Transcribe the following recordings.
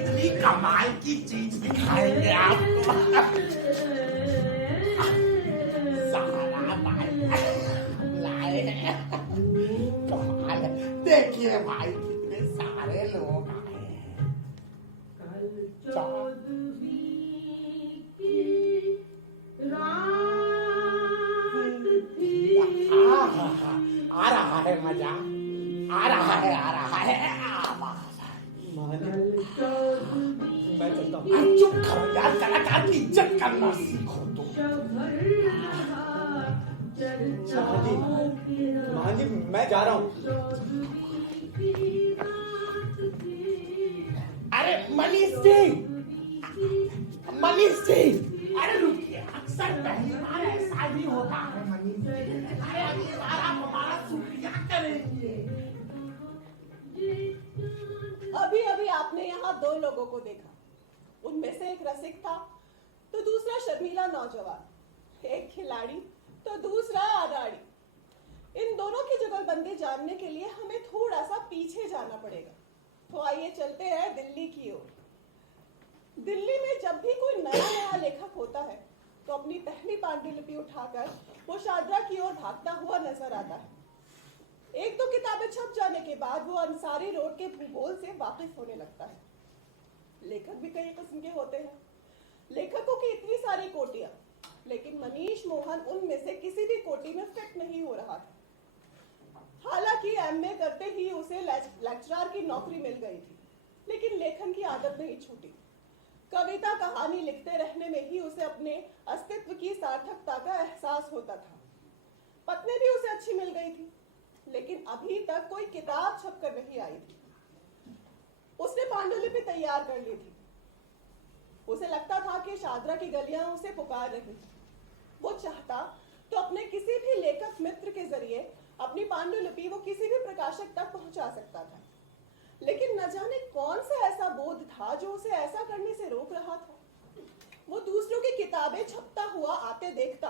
इतनी कमाल की चीज दिखाएंगे आपको। सारा भाई लाए हैं। कमाल है। देखिए भाई कितने सारे लोग आए हैं। आ रहा है मजा, आ रहा है, आ रहा है। मैं चलता हूँ। चुप करो यार, कलाकार की इज्जत करना सीखो तुम। महान जी मैं जा रहा हूँ। अरे मनीष सिंह, मनीष सिंह, अरे रुकिए, अक्सर पहली बार ऐसा ही होता है मनीष सिंह। अरे अगली बार आप हमारा शुक्रिया करेंगे। अभी अभी आपने यहाँ दो लोगों को देखा। उनमें से एक रसिक था तो दूसरा शर्मीला नौजवान, एक खिलाड़ी तो दूसरा अनाड़ी। इन दोनों की जुगलबंदी जानने के लिए हमें थोड़ा सा पीछे जाना पड़ेगा। तो आइए चलते हैं दिल्ली की ओर। दिल्ली में जब भी कोई नया नया लेखक होता है तो अपनी पहली पांडुलिपि उठाकर वो शादरा की ओर भागता हुआ नजर आता है। एक दो किताबें छप जाने के बाद वो अंसारी रोड के भूगोल से वाकिफ होने लगता है। लेखक भी कई किस्म के होते हैं, लेखकों की इतनी सारी कोटियां, लेकिन मनीष मोहन उनमें से किसी भी कोटि में फिट नहीं हो रहा था। हालांकि एमए करते ही उसे लेक्चरर की नौकरी मिल गई थी, लेकिन लेखन की आदत नहीं छूटी। कविता कहानी लिखते रहने में ही उसे अपने अस्तित्व की सार्थकता का एहसास होता था। पत्नी भी उसे अच्छी मिल गई थी, लेकिन अभी तक कोई किताब छपकर नहीं आई थी। उसने पांडुलिपि तैयार कर ली थी। उसे लगता था कि शादरा की गलियां उसे पुकार रही थी। वो चाहता तो अपने किसी भी लेखक मित्र के जरिए अपनी पांडुलिपि वो किसी भी प्रकाशक तक पहुंचा सकता था, लेकिन न जाने कौन सा ऐसा बोध था जो उसे ऐसा करने से रोक रहा था। वो दूसरों की किताबें छपता हुआ आते देखता,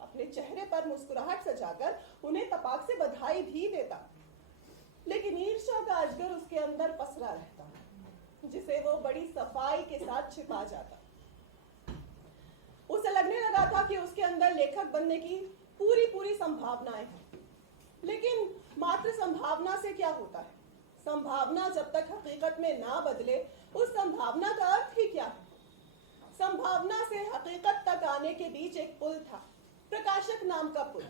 अपने चेहरे पर मुस्कुराहट सजाकर उन्हें तपाक से बधाई भी देता, लेकिन ईर्ष्या का अजगर उसके अंदर पसरा रहता, जिसे वो बड़ी सफाई के साथ छिपा जाता। उसे लगने लगा था कि उसके अंदर लेखक बनने की पूरी पूरी संभावनाएं हैं, लेकिन मात्र संभावना से क्या होता है? संभावना जब तक हकीकत में ना बदले, उस संभावना का अर्थ ही क्या है? संभावना से हकीकत तक आने के बीच एक पुल था, प्रकाशक नाम का पुल।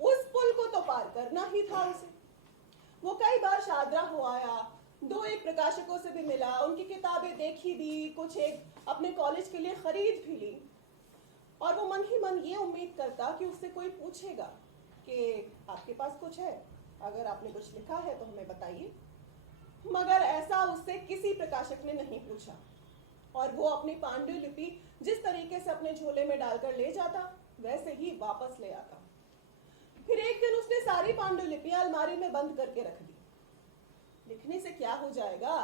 उस पुल को तो पार करना ही था उसे। वो कई बार शादरा हो आया, दो एक प्रकाशकों से भी मिला, उनकी किताबें देखी भी, कुछ एक अपने कॉलेज के लिए खरीद भी ली, और वो मन ही मन ये उम्मीद करता कि उससे कोई पूछेगा कि आपके पास कुछ है, अगर आपने कुछ लिखा है तो हमें बताइए। मगर ऐसा उससे किसी प्रकाशक ने नहीं पूछा, और वो अपनी पांडुलिपि जिस तरीके से अपने झोले में डालकर ले जाता, वैसे ही वापस ले आता। फिर एक दिन उसने सारी पांडुलिपियां अलमारी में बंद करके रख दी। लिखने से क्या हो जाएगा?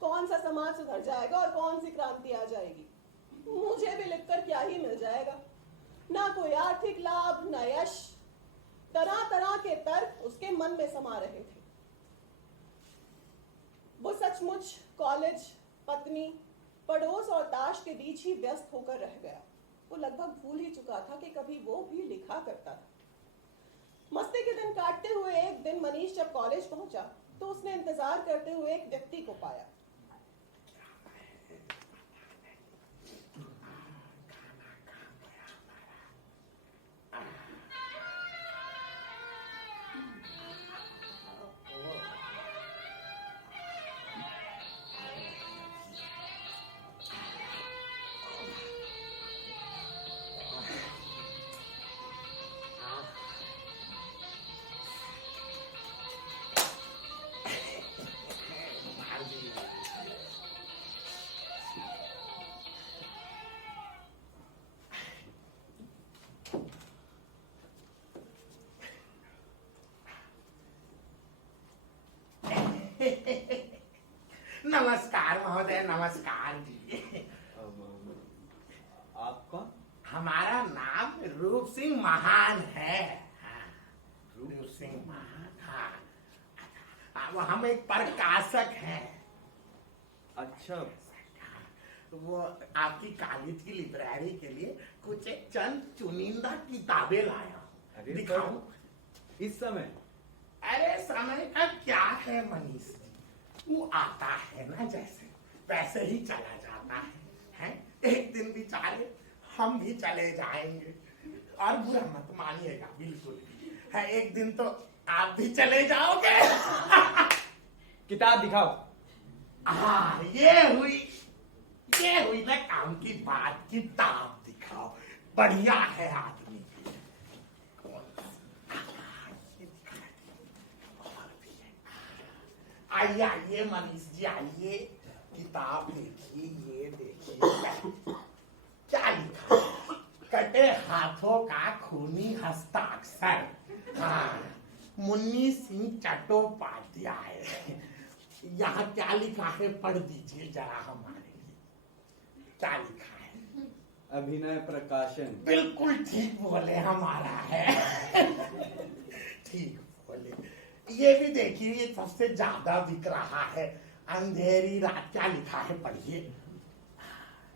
कौन सा समाज सुधर जाएगा और कौन सी क्रांति आ जाएगी? मुझे भी लिखकर क्या ही मिल जाएगा? ना कोई आर्थिक लाभ, ना यश। तरह तरह के तर्क उसके मन में समा रहे थे। वो सचमुच कॉलेज, पत्नी, पड़ोस और ताश के बीच ही व्यस्त होकर रह गया। वो लगभग भूल ही चुका था कि कभी वो भी लिखा करता था। मस्ती के दिन काटते हुए एक दिन मनीष जब कॉलेज पहुंचा तो उसने इंतजार करते हुए एक व्यक्ति को पाया। नमस्कार महोदय, नमस्कार जी। आप कौन? हमारा नाम रूप सिंह महान है। हाँ, रूप सिंह महान। हाँ, हम एक प्रकाशक हैं। अच्छा, वो आपकी कॉलेज की लाइब्रेरी के लिए कुछ एक चंद चुनिंदा किताबें लाया हूँ। अरे दिखाऊं? इस समय अरे समय का क्या है मनीष जी, वो आता है ना जैसे वैसे ही चला जाता है? एक दिन बेचारे हम भी चले जाएंगे और बुरा मत मानिएगा बिल्कुल भी है, एक दिन तो आप भी चले जाओगे। किताब दिखाओ। हाँ ये हुई ना काम की बात, किताब दिखाओ। बढ़िया है आदमी। आइए आइए मनीष जी आइए, किताब देखिए, ये देखिए क्या लिखा है? कटे हाथों का खूनी हस्ताक्षर। हाँ, मुन्नी सिंह चट्टोपाध्याय। यहाँ क्या लिखा है पढ़ दीजिए जरा हमारे लिए, क्या लिखा है? अभिनय प्रकाशन। बिल्कुल ठीक बोले, हमारा है। ठीक बोले। ये भी देखिए, ये सबसे ज्यादा बिक रहा है, अंधेरी रात। क्या लिखा है पढ़िए।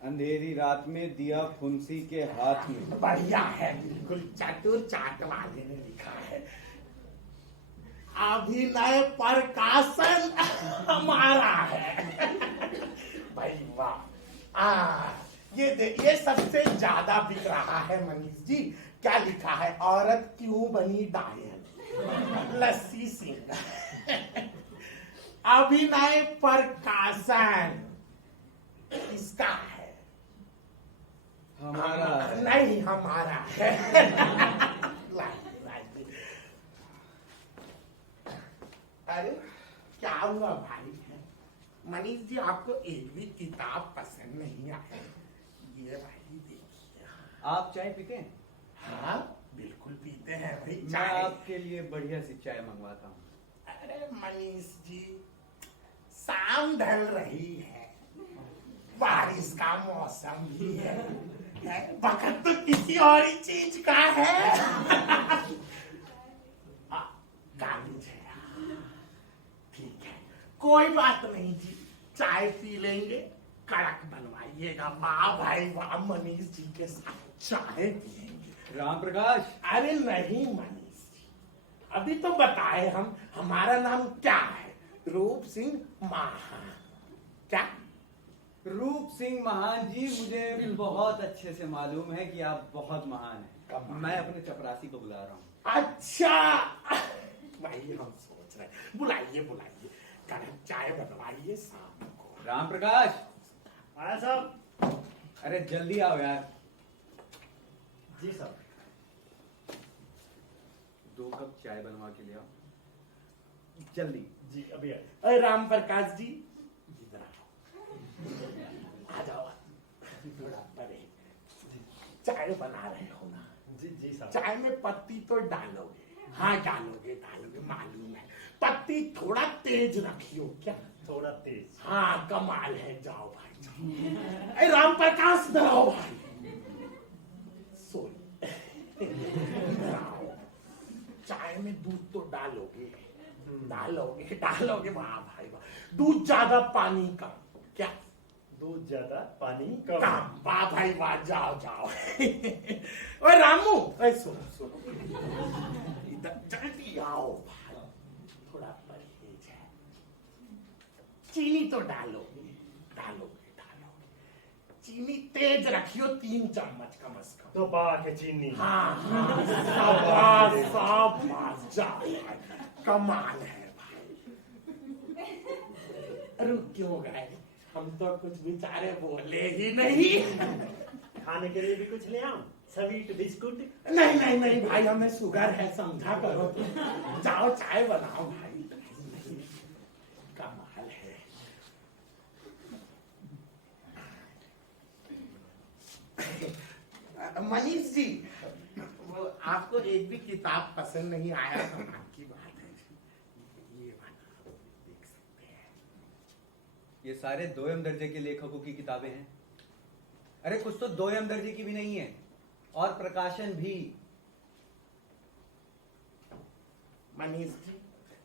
अंधेरी रात में दिया फुंसी के हाथ में। बढ़िया है, बिल्कुल चतुर चाट वाले ने लिखा है। अभिनय प्रकाशन हमारा है। भाई वाह। ये सबसे ज्यादा बिक रहा है मनीष जी। क्या लिखा है? औरत क्यों बनी डायन, लस्सी सिंह। अभिनय प्रकाशन इसका है। हमारा है। नहीं, हमारा है। अरे क्या हुआ भाई? मनीष जी आपको एक भी किताब पसंद नहीं आई? ये भाई देखिए। आप चाय पीते हैं? हाँ बिल्कुल पीते हैं भाई मैं चाय। आपके लिए बढ़िया सी चाय मंगवाता हूँ। अरे मनीष जी, शाम ढल रही है, बारिश का मौसम भी है, वक्त तो किसी और ही चीज का है। कॉलेज है, ठीक है, कोई बात नहीं जी, चाय पी लेंगे, कड़क बनवाइएगा। वाह भाई वाह, मनीष जी के साथ चाय पिएंगे। राम प्रकाश। अरे नहीं मनीष जी, अभी तो बताए हम, हमारा नाम क्या है? रूप सिंह महान। क्या? रूप सिंह महान जी, मुझे बहुत अच्छे से मालूम है कि आप बहुत महान हैं। मैं अपने चपरासी को बुला रहा हूँ। अच्छा भाई, हम सोच रहे, बुलाइए बुलाइए, कड़क चाय बनवाइए शाम को। राम प्रकाश। आया साहब। अरे जल्दी आओ यार। जी साहब। 2 कप चाय बनवा के ले आओ जल्दी। जी अभी आए। अरे राम प्रकाश जी, इधर आ जाओ, थोड़ा परे। चाय बना रहे हो ना? जी जी साहब। चाय में पत्ती तो डालोगे? हाँ डालोगे डालोगे, मालूम है। पत्ती थोड़ा तेज रखियो क्या? थोड़ा तेज। हाँ कमाल है, जाओ भाई जाओ। अरे राम प्रकाश इधर आओ भाई, सॉरी इधर आओ। चाय में दूध तो डालोगे? डालोगे डालोगे, वाह भाई वाह। दूध ज्यादा पानी कम, क्या? दूध ज्यादा पानी कम। कम, वाह भाई वाह, जाओ जाओ। ओए रामू, ओए सुनो सुनो, इधर जल्दी आओ भाई, थोड़ा परहेज है। चीनी तो डालोगे डालोगे डालोगे, चीनी तेज रखियो, 3 चम्मच कम से कम। तो बाके चीनी। हाँ हाँ, शाबाश शाबाश, जाओ भाई, कमाल है भाई। रुक क्यों गए? हम तो कुछ बेचारे बोले ही नहीं। खाने के लिए भी कुछ ले आऊं? Sweet biscuit? नहीं नहीं नहीं भाई, हमें शुगर है, समझा करो तुम। जाओ चाय बनाओ भाई। कमाल है। मनीष जी, वो आपको एक भी किताब पसंद नहीं आया तो आपकी बात है। ये वाला देख सकते हैं। ये सारे 2M दर्जे के लेखकों की किताबें हैं। अरे कुछ तो 2M दर्जे की भी नहीं है, और प्रकाशन भी। मनीष जी,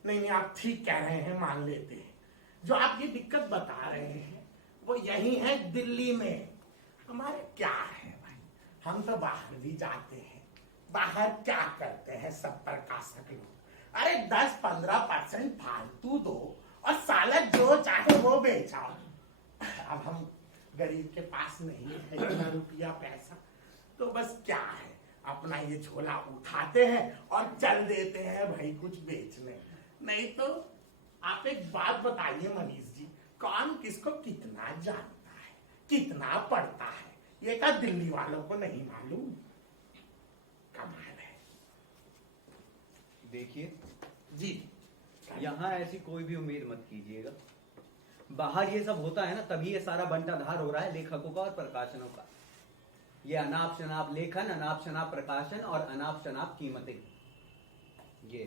नहीं नहीं, आप ठीक कह रहे हैं, मान लेते हैं। जो आप ये दिक्कत बता रहे हैं वो यही है दिल्ली में। हमारे क्या है भाई, हम तो बाहर भी जाते हैं। बाहर क्या करते हैं सब प्रकाशक लोग, अरे 10-15% फालतू दो और साला जो चाहे वो बेचाओ। अब हम गरीब के पास नहीं है इतना रुपया पैसा, तो बस क्या है, अपना ये झोला उठाते हैं और चल देते हैं भाई कुछ बेचने। नहीं तो आप एक बात बताइए मनीष जी, कौन किसको कितना जानता है, कितना पढ़ता है, ये क्या दिल्ली वालों को नहीं मालूम? कमाल है। देखिए जी यहाँ ऐसी कोई भी उम्मीद मत कीजिएगा। बाहर ये सब होता है ना, तभी ये सारा बंटाधार हो रहा है लेखकों का और प्रकाशनों का। ये अनाप शनाप लेखन, अनाप शनाप प्रकाशन और अनाप शनाप कीमतें। ये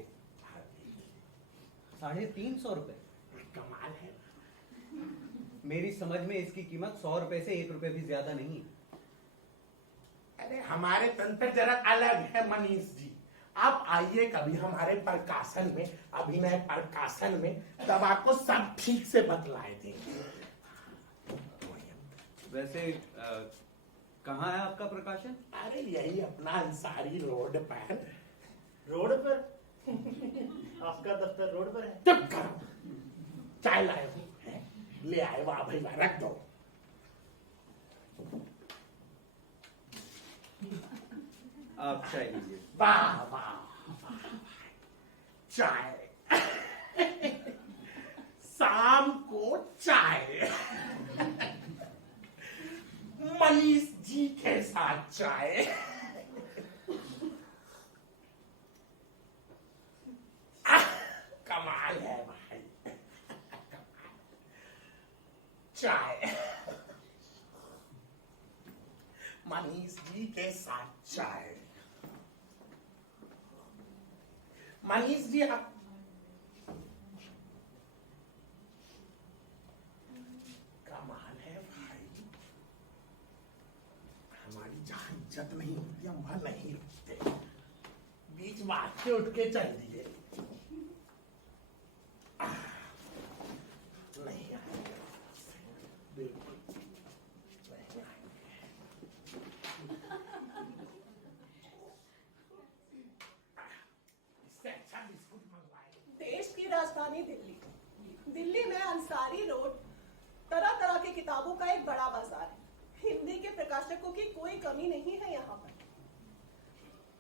350 रुपए कमाल है। मेरी समझ में इसकी कीमत 100 रुपए से 1 रुपए भी ज्यादा नहीं है। अरे हमारे तंत्र जरा अलग है मनीष जी, आप आइए कभी हमारे प्रकाशन में, अभिनय प्रकाशन में, तब आपको सब ठीक से बतलाए देंगे। वैसे कहाँ है आपका प्रकाशन? अरे यही अपना अंसारी रोड पर। रोड पर? आपका दफ्तर रोड पर है? चुप करो, चाय लाए हूँ, ले आए, वाह भाई वाह, रख दो। आप चाय लीजिए। वाह वाह वाह, चाय शाम को चाय, मनीष जी के साथ चाय। कमाल है भाई, चाय मनीष जी के साथ चाय। मनीष जी आप कमाल है भाई, हमारी जहां इज्जत नहीं होती हम वहां नहीं रुकते, बीच बात से उठ के चल दिए। नहीं आएंगे, बिल्कुल नहीं आएंगे। इससे अच्छा बिस्कुट मंगवाए। देश की राजधानी दिल्ली, दिल्ली में अंसारी रोड तरह तरह की किताबों का एक बड़ा बाजार है। हिंदी के प्रकाशकों की कोई कमी नहीं है यहाँ पर।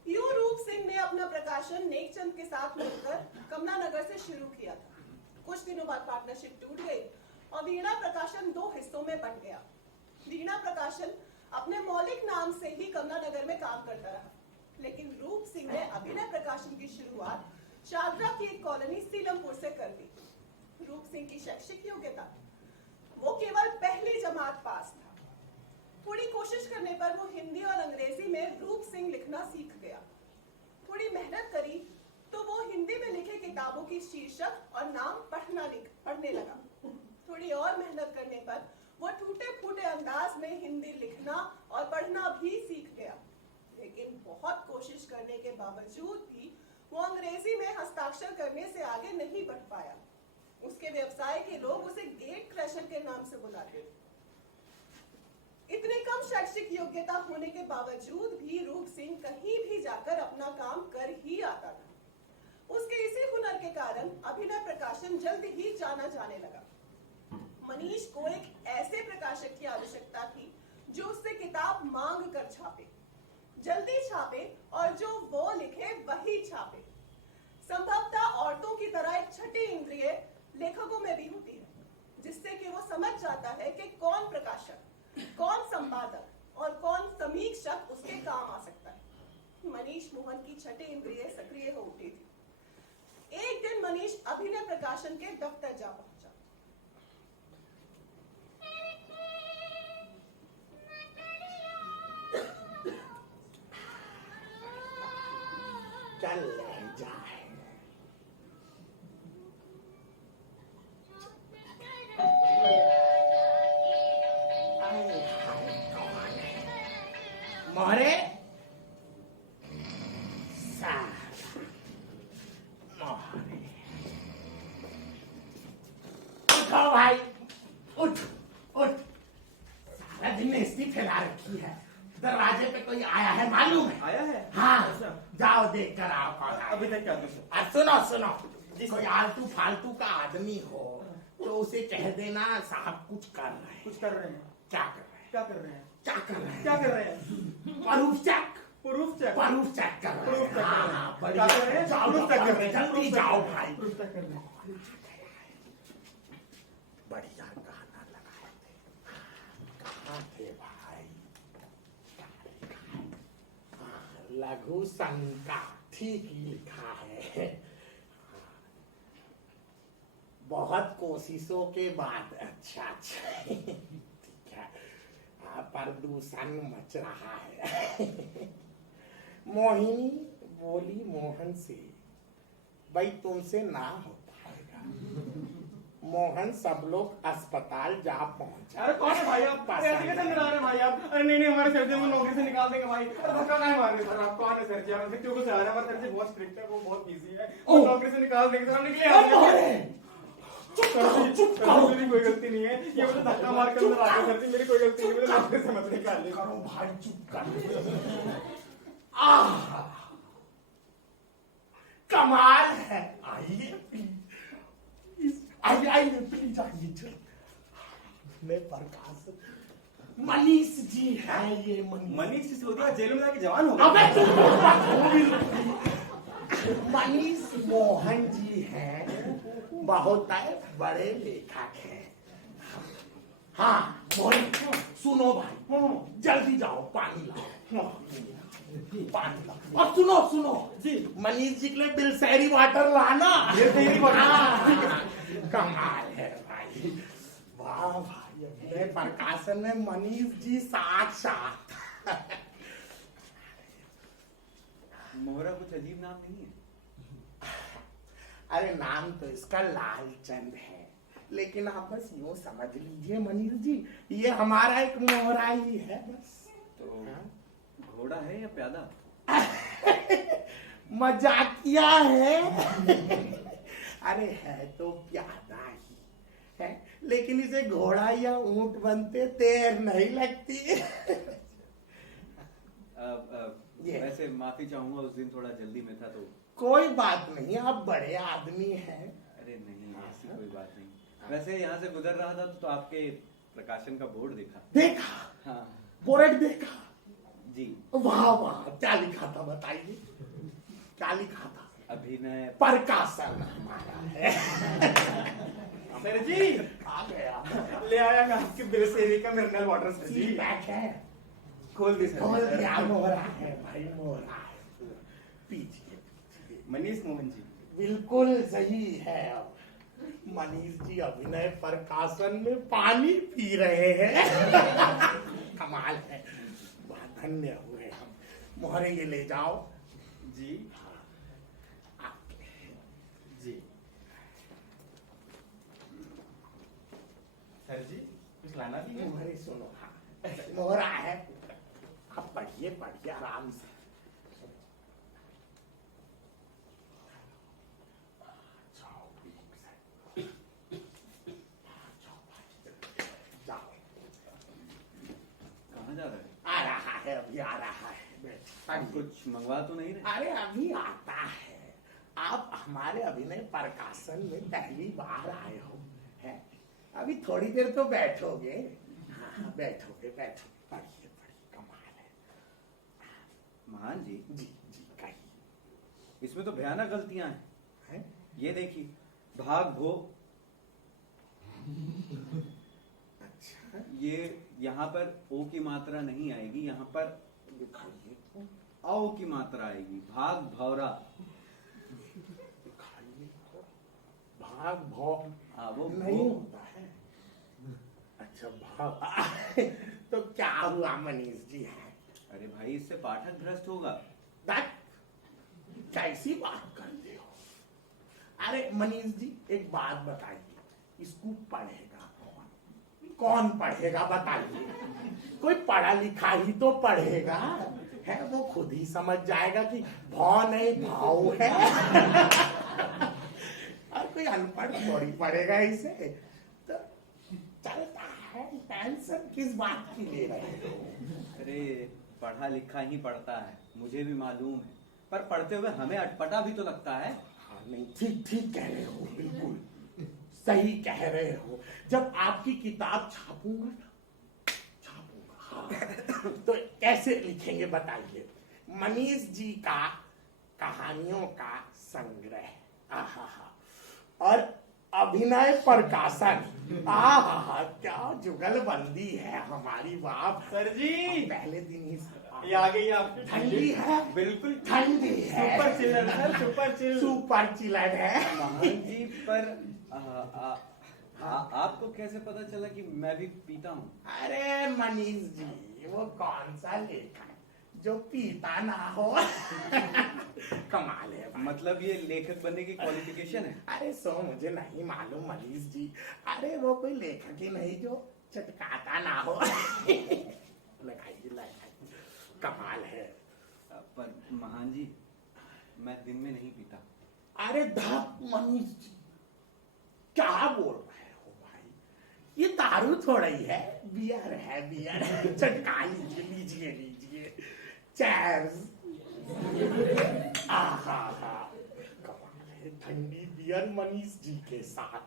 यूं रूप सिंह ने अपना प्रकाशन नेकचंद के साथ मिलकर कमला नगर से शुरू किया था। कुछ दिनों बाद पार्टनरशिप टूट गई और वीणा प्रकाशन 2 हिस्सों में बंट गया। वीणा प्रकाशन अपने मौलिक नाम से ही कमला नगर में काम करता रहा, लेकिन रूप सिंह ने अभिनय प्रकाशन की शुरुआत शादरा की एक कॉलोनी सीलमपुर से कर दी। रूप सिंह की शैक्षिक योग्यता, वो केवल पहली जमात पास था। थोड़ी कोशिश करने पर वो हिंदी और अंग्रेजी में रूप सिंह लिखना सीख गया। थोड़ी मेहनत करी तो वो हिंदी में लिखे किताबों की शीर्षक और नाम पढ़ने लगा। थोड़ी और मेहनत करने पर वो टूटे फूटे अंदाज में हिंदी लिखना और पढ़ना भी सीख गया। लेकिन बहुत कोशिश करने के बावजूद भी वो अंग्रेजी में हस्ताक्षर करने से आगे नहीं बढ़ पाया। उसके व्यवसाय के लोग उसे गेट क्रैशर के नाम से बुलाते थे। इतनी कम शैक्षिक योग्यता होने के बावजूद भी रूप सिंह कहीं भी जाकर अपना काम कर ही आता था। उसके इसी हुनर के कारण अभिनय प्रकाशन जल्द ही जाना जाने लगा। मनीष को एक ऐसे प्रकाशक की आवश्यकता थी जो उससे किताब मांग कर छापे, जल्दी छापे और जो वो लिखे वही छापे। संभवतः औरतों की तरह एक छठी इंद्रिय लेखकों में भी होती है, जिससे कि वो समझ जाता है कि कौन प्रकाशक, कौन संपादक और कौन समीक्षक उसके काम आ सकता है। मनीष मोहन की छठी इंद्रिय सक्रिय हो उठी थी। एक दिन मनीष अभिनय प्रकाशन के दफ्तर जा पहुंचा। चल जाए, मोहरे मोहरे, उठो भाई, उठ उठ। दरवाजे पे कोई आया है मालूम है? आया है? हाँ, अच्छा। जाओ देख कर आओ कौन आया। अभी तक क्या कुछ? सुनो सुनो, जी, कोई आलतू फालतू का आदमी हो तो उसे कह देना साहब कुछ कर रहे हैं। कुछ कर रहे हैं? क्या कर रहे हैं? क्या कर रहे हैं? क्या कर रहे हैं? क्या कर रहे हैं? Proof check, proof check. Proof check कर रहे प्रूफ हैं। चेक कर हाँ, रहे हैं। हाँ, क्या बढ़िया। कर रहे हैं? जाओ, प्रूफ चेक कर रहे हैं। जल्दी प्रूफ चेक जाओ कर रहे हैं। भाई। प्रूफ चेक कर रहे हैं। बढ़िया गाना लगाए थे। कहाँ थे भाई? हाँ, लघु शंका ठीक ही लिखा है। बहुत कोशिशों के बाद अच्छा अच्छा ठीक है। प्रदूषण मच रहा है। मोहिनी बोली मोहन से, भाई तुमसे ना हो पाएगा। मोहन सब लोग अस्पताल जा पहुंचा। अरे कौन है भाई आप? अरे ऐसे कैसे निकाल रहे हैं भाई आप? अरे नहीं नहीं, हमारे सर जी को नौकरी से निकाल देंगे भाई। अरे धक्का काहे मार रहे हैं सर आप? कौन है सर जी? हम क्यों कुछ आ रहा है? हमारे सर जी बहुत स्ट्रिक्ट है, वो बहुत बिजी है, वो नौकरी से निकाल देंगे सर। हम निकले चुप करो। मेरी कोई गलती नहीं है, ये मुझे धक्का मार कर अंदर आ गए सर जी, मेरी कोई गलती नहीं, मुझे नौकरी से मत निकालिए। करो भाई, चुप कर। आह, कमाल है। आइए प्लीज, आइए आइए प्लीज आइए। चलो मैं प्रकाश, मनीष जी है ये। मनीष सिसोदिया जेल में जाके जवान हो गए। अबे तुम मनीष मोहन जी हैं, बहुत बड़े लेखक हैं। हाँ मोहन, सुनो भाई, जल्दी जाओ पानी लाओ। पानी लाओ। और सुनो सुनो जी, मनीष जी के लिए बिलसैरी वाटर लाना। बिलसैरी वाटर। हाँ, कमाल है भाई, वाह भाई। अपने प्रकाशन में मनीष जी साथ। मोहरा कुछ अजीब नाम नहीं है? अरे नाम तो इसका लालचंद है, लेकिन आप बस यूं समझ लीजिए मनीष जी, ये हमारा एक मोहरा ही है बस। तो घोड़ा है या प्यादा? मजाकिया है। अरे है तो प्यादा ही है, लेकिन इसे घोड़ा या ऊंट बनते देर नहीं लगती। वैसे माफी चाहूंगा, उस दिन थोड़ा जल्दी में था तो। कोई बात नहीं, आप बड़े आदमी हैं। अरे नहीं, ऐसी कोई बात नहीं। वैसे यहाँ से गुजर रहा था तो आपके प्रकाशन का बोर्ड देखा। देखा? हाँ बोर्ड देखा जी। वाह वाह, क्या लिखा था बताइए, क्या लिखा था? अभिनय प्रकाशन हमारा है। सर जी आ गया। ले आया मैं आपके बिलसेरी का मिनरल वाटर सर जी। पैक है, खोल दी सर। खोल दिया। मोहरा है भाई, मोहरा है। पीछे मनीष मोहन जी। बिल्कुल सही है। मनीष जी अभिनय प्रकाशन में पानी पी रहे हैं। कमाल है, बहुत धन्य हुए हम। मोहरे ये ले जाओ जी जी। सर जी कुछ लाना भी है? मोहरे सुनो, हाँ मोहरा है, आप पढ़िए पढ़िए आराम से। कहाँ जा रहा है? आ रहा है, अभी आ रहा है। आप कुछ मंगवा तो नहीं रहे? अरे अभी आता है। आप हमारे अभिनय प्रकाशन में पहली बार आए हो, है? अभी थोड़ी देर तो बैठोगे। हाँ बैठोगे बैठोगे, पढ़िए पढ़िए, कमाल है। महान जी जी जी कहिए। इसमें तो भयानक गलतियां हैं। हैं? ये देखिए, भाग भो, अच्छा ये यहाँ पर ओ की मात्रा नहीं आएगी, यहाँ पर दिखाइए, औ की मात्रा आएगी। भाग भौरा। दिखाइए। भाग भौ हाँ वो नहीं भो। होता है। अच्छा भाग। तो क्या हुआ मनीष जी है? अरे भाई, इससे पाठक भ्रष्ट होगा। कैसी बात करते हो? अरे मनीष जी एक बात बताइए, इसको पढ़ेगा कौन? कौन पढ़ेगा बताइए? कोई पढ़ा लिखा ही तो पढ़ेगा, है? वो खुद ही समझ जाएगा कि भाव नहीं भाव है। और कोई अनपढ़ थोड़ी पढ़ेगा इसे। तो चलता है, टेंशन किस बात की ले रहे हो? अरे पढ़ा लिखा ही पढ़ता है, मुझे भी मालूम है, पर पढ़ते हुए हमें अटपटा भी तो लगता है। हाँ नहीं, ठीक ठीक कह रहे हो, बिल्कुल सही कह रहे हो। जब आपकी किताब छापूंगा ना, छापूंगा, हाँ, तो कैसे लिखेंगे बताइए? मनीष जी का कहानियों का संग्रह, आहा, और अभिनय प्रकाशन, आहा, क्या जुगलबंदी है हमारी बाप। सर जी पहले दिन ही ये आ गई आपकी ठंडी है, बिल्कुल ठंडी है, super chiller sir, super chill. Super chiller है। महान जी, पर आपको कैसे पता चला कि मैं भी पीता हूँ? अरे मनीष जी, वो कौन सा लेखक जो पीता ना हो। कमाल है भाई। मतलब ये लेखक बनने की क्वालिफिकेशन है? अरे सो मुझे नहीं मालूम मनीष जी, अरे वो कोई लेखक ही नहीं जो चटकाता ना हो। लगाइए लगाइए, कमाल है। पर महान जी, मैं दिन में नहीं पीता। अरे धप मनीष जी, क्या बोल रहे हो भाई? ये दारू थोड़ा ही है, बियर है, बियर। चटका लीजिए लीजिए लीजिए, चेयर्स। आहा, कमाल है, ठंडी बियर मनीष जी के साथ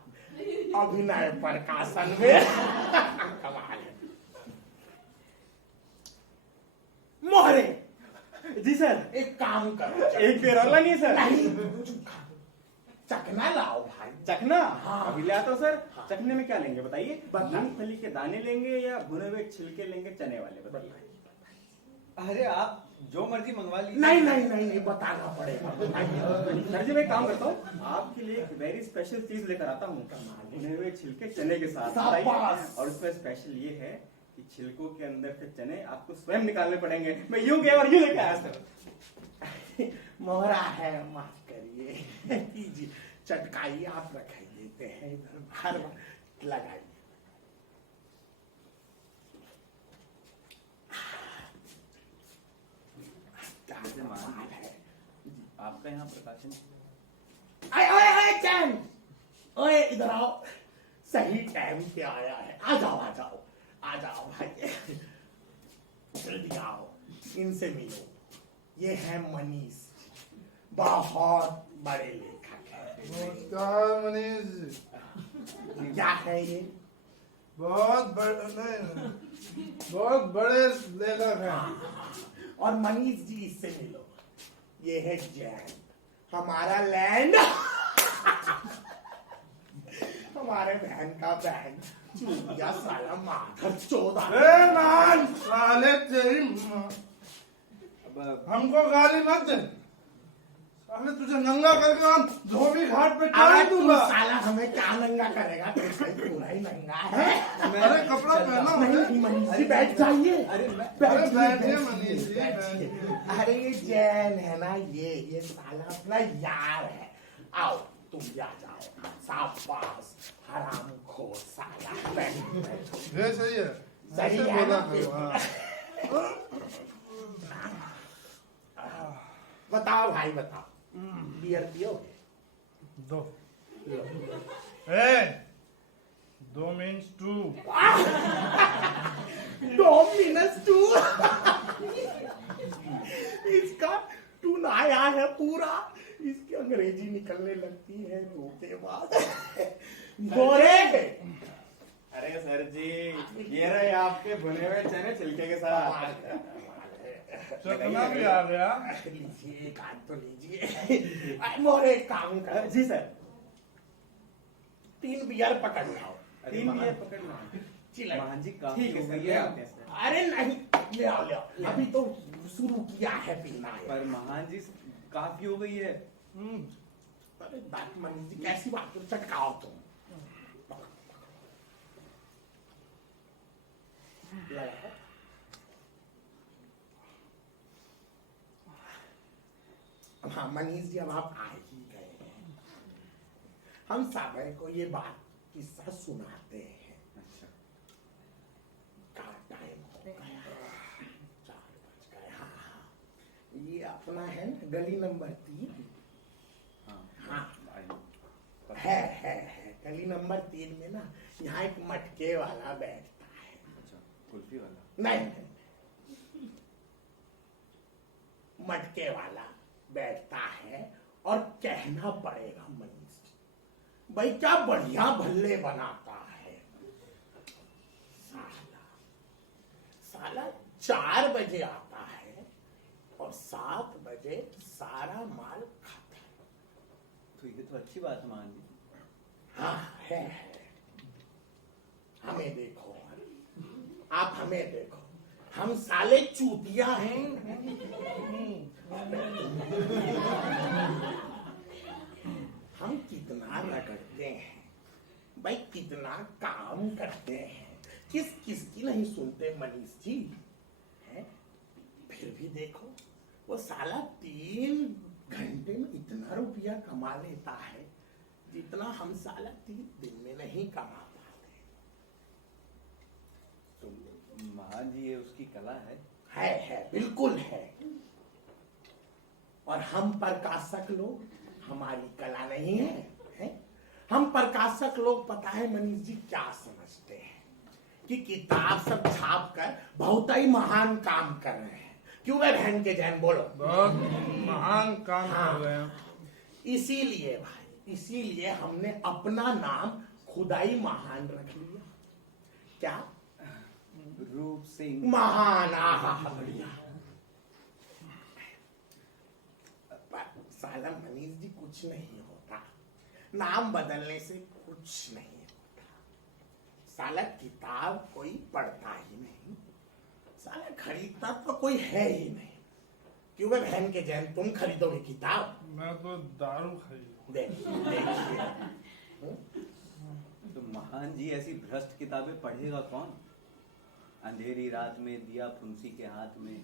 अभिनय प्रकाशन में। कमाल है। मोहरे जी सर, एक काम करो, एक बेर वाला नहीं सर। नहीं, चखना लाओ भाई। चखना? हाँ। अभी ले आता हूँ सर। हाँ। चखने में क्या लेंगे बताइए? बताइए। मूंगफली के दाने लेंगे या भुने हुए छिलके लेंगे चने वाले? बताइए। अरे आप जो मर्जी मंगवा लीजिए। नहीं नहीं नहीं नहीं, बताना पड़ेगा, बताइए। सर जी मैं एक काम करता हूँ, आपके लिए एक वेरी स्पेशल चीज लेकर आता हूँ, भुने हुए छिलके चने के साथ। शाबाश। बताइए। और उसमें स्पेशल ये है कि छिलकों के अंदर से चने आपको स्वयं निकालने पड़ेंगे। मैं यूं गया और यूं लेके आया सर। मोहरा है, माफ करिए। कीजिए, चटकाई आप रखाई देते हैं इधर बाहर, लगाइए। मुझे मालूम है। आपका यहाँ प्रकाशन? ओए ओए ओए चैन, ओए इधर आओ, सही टाइम पे आया है। आ जाओ आ जाओ आ जाओ भाई, जल्दी आओ, इनसे मिलो। ये है मनीष, बहुत बड़े लेखक है। नमस्कार मनीष जी। क्या है ये? बहुत बड़े लेखक हैं। और मनीष जी इससे मिलो, ये है जैन, हमारा लैंड। हमारे बहन का बहन चूतिया साला माधर चौदह। मान साले तेरी माँ। अब हमको गाली मत दे साले, तुझे नंगा करके हम धोबी घाट पे टांग अरे तू दूंगा। साला हमें क्या नंगा करेगा? तू भाई पूरा ही नंगा है। अरे कपड़ा पहनो। नहीं मनीष जी, बैठ जाइए। अरे अरे बैठिए मनीष जी, बैठिए। अरे ये जैन है ना, ये साला अपना यार है। आओ तुम भी आ जाओ, शाबाश, हरामखोर साला। बैठो बैठो। ये सही है, सही ऐसे है बोला ना? करो, हाँ। बताओ भाई बताओ, बियर पियोगे? दो ए, 2 मीन्स 2। डोमिनस टू। इसका टून आया है पूरा, इसकी अंग्रेजी निकलने लगती है दो के बाद। गोरे अरे सर जी, ये रहे आपके भुने हुए चने छिलके के साथ। चखना भी आ गया। लीजिए, एक आध तो लीजिए। मोरे एक काम कर, जी सर। 3 बियर पकड़ लाओ। 3 बियर पकड़ना। चिल्ला। महान जी काफी ठीक है हो सर, गई ले है। आते हैं सर। अरे नहीं, ले आओ ले आओ, अभी तो शुरू किया है पीना है। पर महान जी काफी हो गई है। अरे बात मनीष जी, कैसी बात है? चटकाओ तुम। लगाओ। हाँ मनीष जी, अब आप आ ही गए हैं, हम सागर को ये बात किस्सा सुनाते हैं। अच्छा, का टाइम हो गया, 4 बज गए। हाँ, ये अपना है ना गली नंबर 3। हाँ हाँ आइए। है गली नंबर 3 में ना, यहाँ एक मटके वाला बैठता है। अच्छा, कुल्फी वाला। नहीं मटके वाला बैठता है और कहना पड़ेगा मनीष जी, भाई क्या बढ़िया भल्ले बनाता है। साला साला 4 बजे आता है और 7 बजे सारा माल खाता है। तो ये तो अच्छी बात मान ली। हाँ है। हमें देखो, आप हमें देखो, हम साले चूतिया हैं। हम कितना रगड़ते हैं भाई, कितना काम करते हैं, किस किस की नहीं सुनते मनीष जी हैं? फिर भी देखो वो साला 3 घंटे में इतना रुपया कमा लेता है जितना हम साला 3 दिन में नहीं कमा पाते। तो महान जी ये उसकी कला है बिल्कुल है। और हम प्रकाशक लोग, हमारी कला नहीं है? हम प्रकाशक लोग पता है मनीष जी क्या समझते हैं कि किताब सब छाप कर बहुत ही महान काम कर रहे हैं। क्यों वे बहन के जैन बोलो, बहुत महान काम हाँ। कर रहे हैं। इसीलिए भाई, इसीलिए हमने अपना नाम खुदाई महान रख लिया। क्या? रूप सिंह महान। आहा बढ़िया। साला मनीष जी कुछ नहीं होता, नाम बदलने से कुछ नहीं होता। साला किताब कोई पढ़ता ही नहीं, साला खरीदता तो कोई है ही नहीं। क्यों बे बहन के जैन, तुम खरीदोगे किताब? मैं तो दारू खरीद। देखिए तो महान जी ऐसी भ्रष्ट किताबें पढ़ेगा कौन? अंधेरी रात में दिया फुंसी के हाथ में।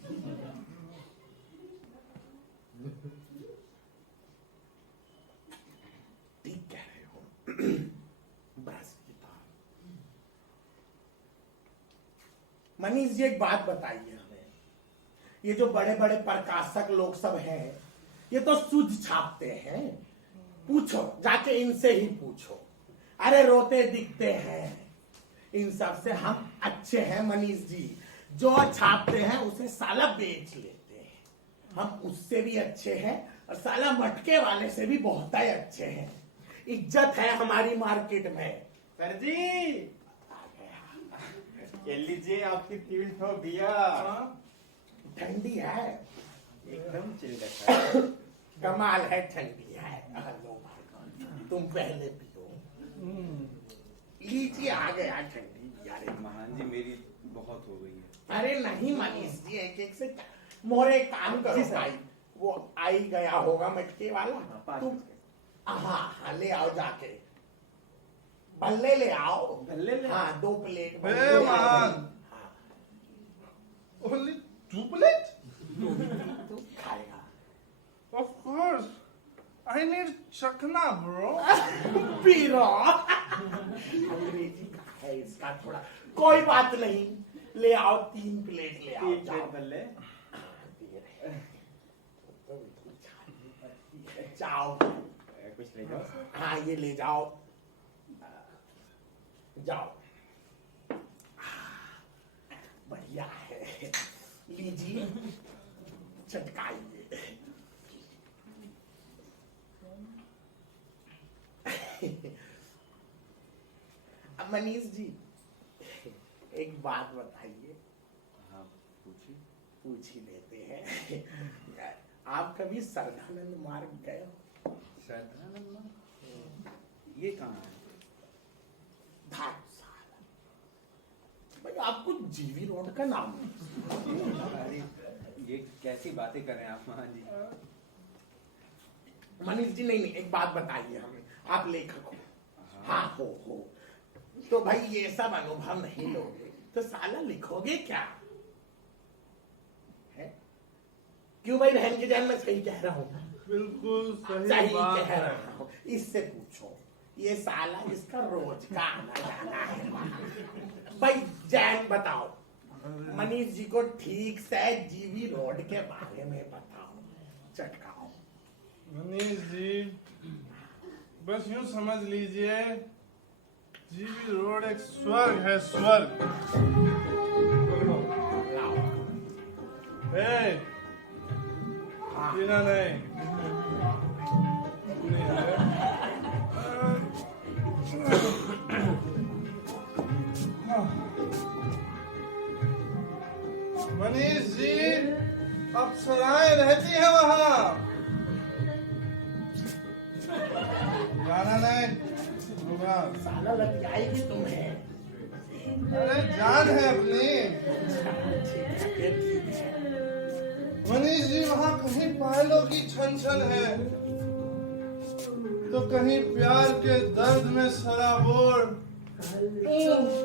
ठीक कह रहे हो। बस किताब। मनीष जी एक बात बताइए हमें, ये जो बड़े बड़े प्रकाशक लोग सब हैं, ये तो शुद्ध छापते हैं। पूछो, जाके इनसे ही पूछो। अरे रोते दिखते हैं, इन सब से हम अच्छे हैं मनीष जी। जो छापते हैं उसे साला बेच लेते हैं, हम उससे भी अच्छे हैं। और साला मटके वाले से भी बहुत ही अच्छे हैं। इज्जत है हमारी मार्केट में। सर जी आ गया। ये लीजिए आपकी 3 ठो बिया। ठंडी है, एकदम चिल रखा है। कमाल है, ठंडी है। लो भाई, तुम पहले पियो। लीजिए, आ गया ठंडी। यार महान जी मेरी बहुत हो गई है। अरे नहीं मनीष जी, एक एक से मोरे काम करो भाई। वो आई गया होगा मटके वाला, तुम हाँ ले आओ जाके। भल्ले ले आओ। भल्ले ले? हाँ 2 प्लेट हे भल्ले ले आओ। महान। हाँ, Only 2 plates? तू खाएगा? Of course. I need chakna, bro. पीरो। अंग्रेजी का है इसका थोड़ा, कोई बात नहीं। ले आओ 3 प्लेट ले आओ। 3 प्लेट भल्ले। जाओ, कुछ ले जाओ। हाँ ये ले जाओ। जाओ, बढ़िया है। लीजिए, चटकाइए। अब मनीष जी एक बात बताइए। हाँ पूछिए। पूछ ही लेते हैं। आप कभी सरदानंद मार्ग गए हो? श्रद्धानंद मार्ग? ये कहाँ है? धारसाला। भाई आपको जीवी रोड का नाम नहीं? अरे ये कैसी बातें कर रहे हैं आप महान जी? मनीष जी नहीं, एक बात बताइए हमें, आप लेखक हो। हाँ हो। तो भाई ये सब अनुभव नहीं लोगे तो साला लिखोगे क्या है? क्यों भाई बहन के जान, मैं सही कह रहा हूँ? बिल्कुल सही सही बात कह है। रहा हूँ। इससे पूछो, ये साला इसका रोज का आना जाना है। भाई जैन बताओ, मनीष जी को ठीक से जीवी रोड के बारे में बताओ, चटकाओ। मनीष जी, बस यूं समझ लीजिए, जीवी रोड एक स्वर्ग है, स्वर्ग। लाओ। हे, बिना नहीं मनीष जी अप्सराएं रहती है वहाँ जाना नहीं होगा। साला लग जाएगी तुम्हें। अरे जान है अपनी। मनीष जी वहाँ कहीं पायलों की छन छन है तो कहीं प्यार के दर्द में सराबोर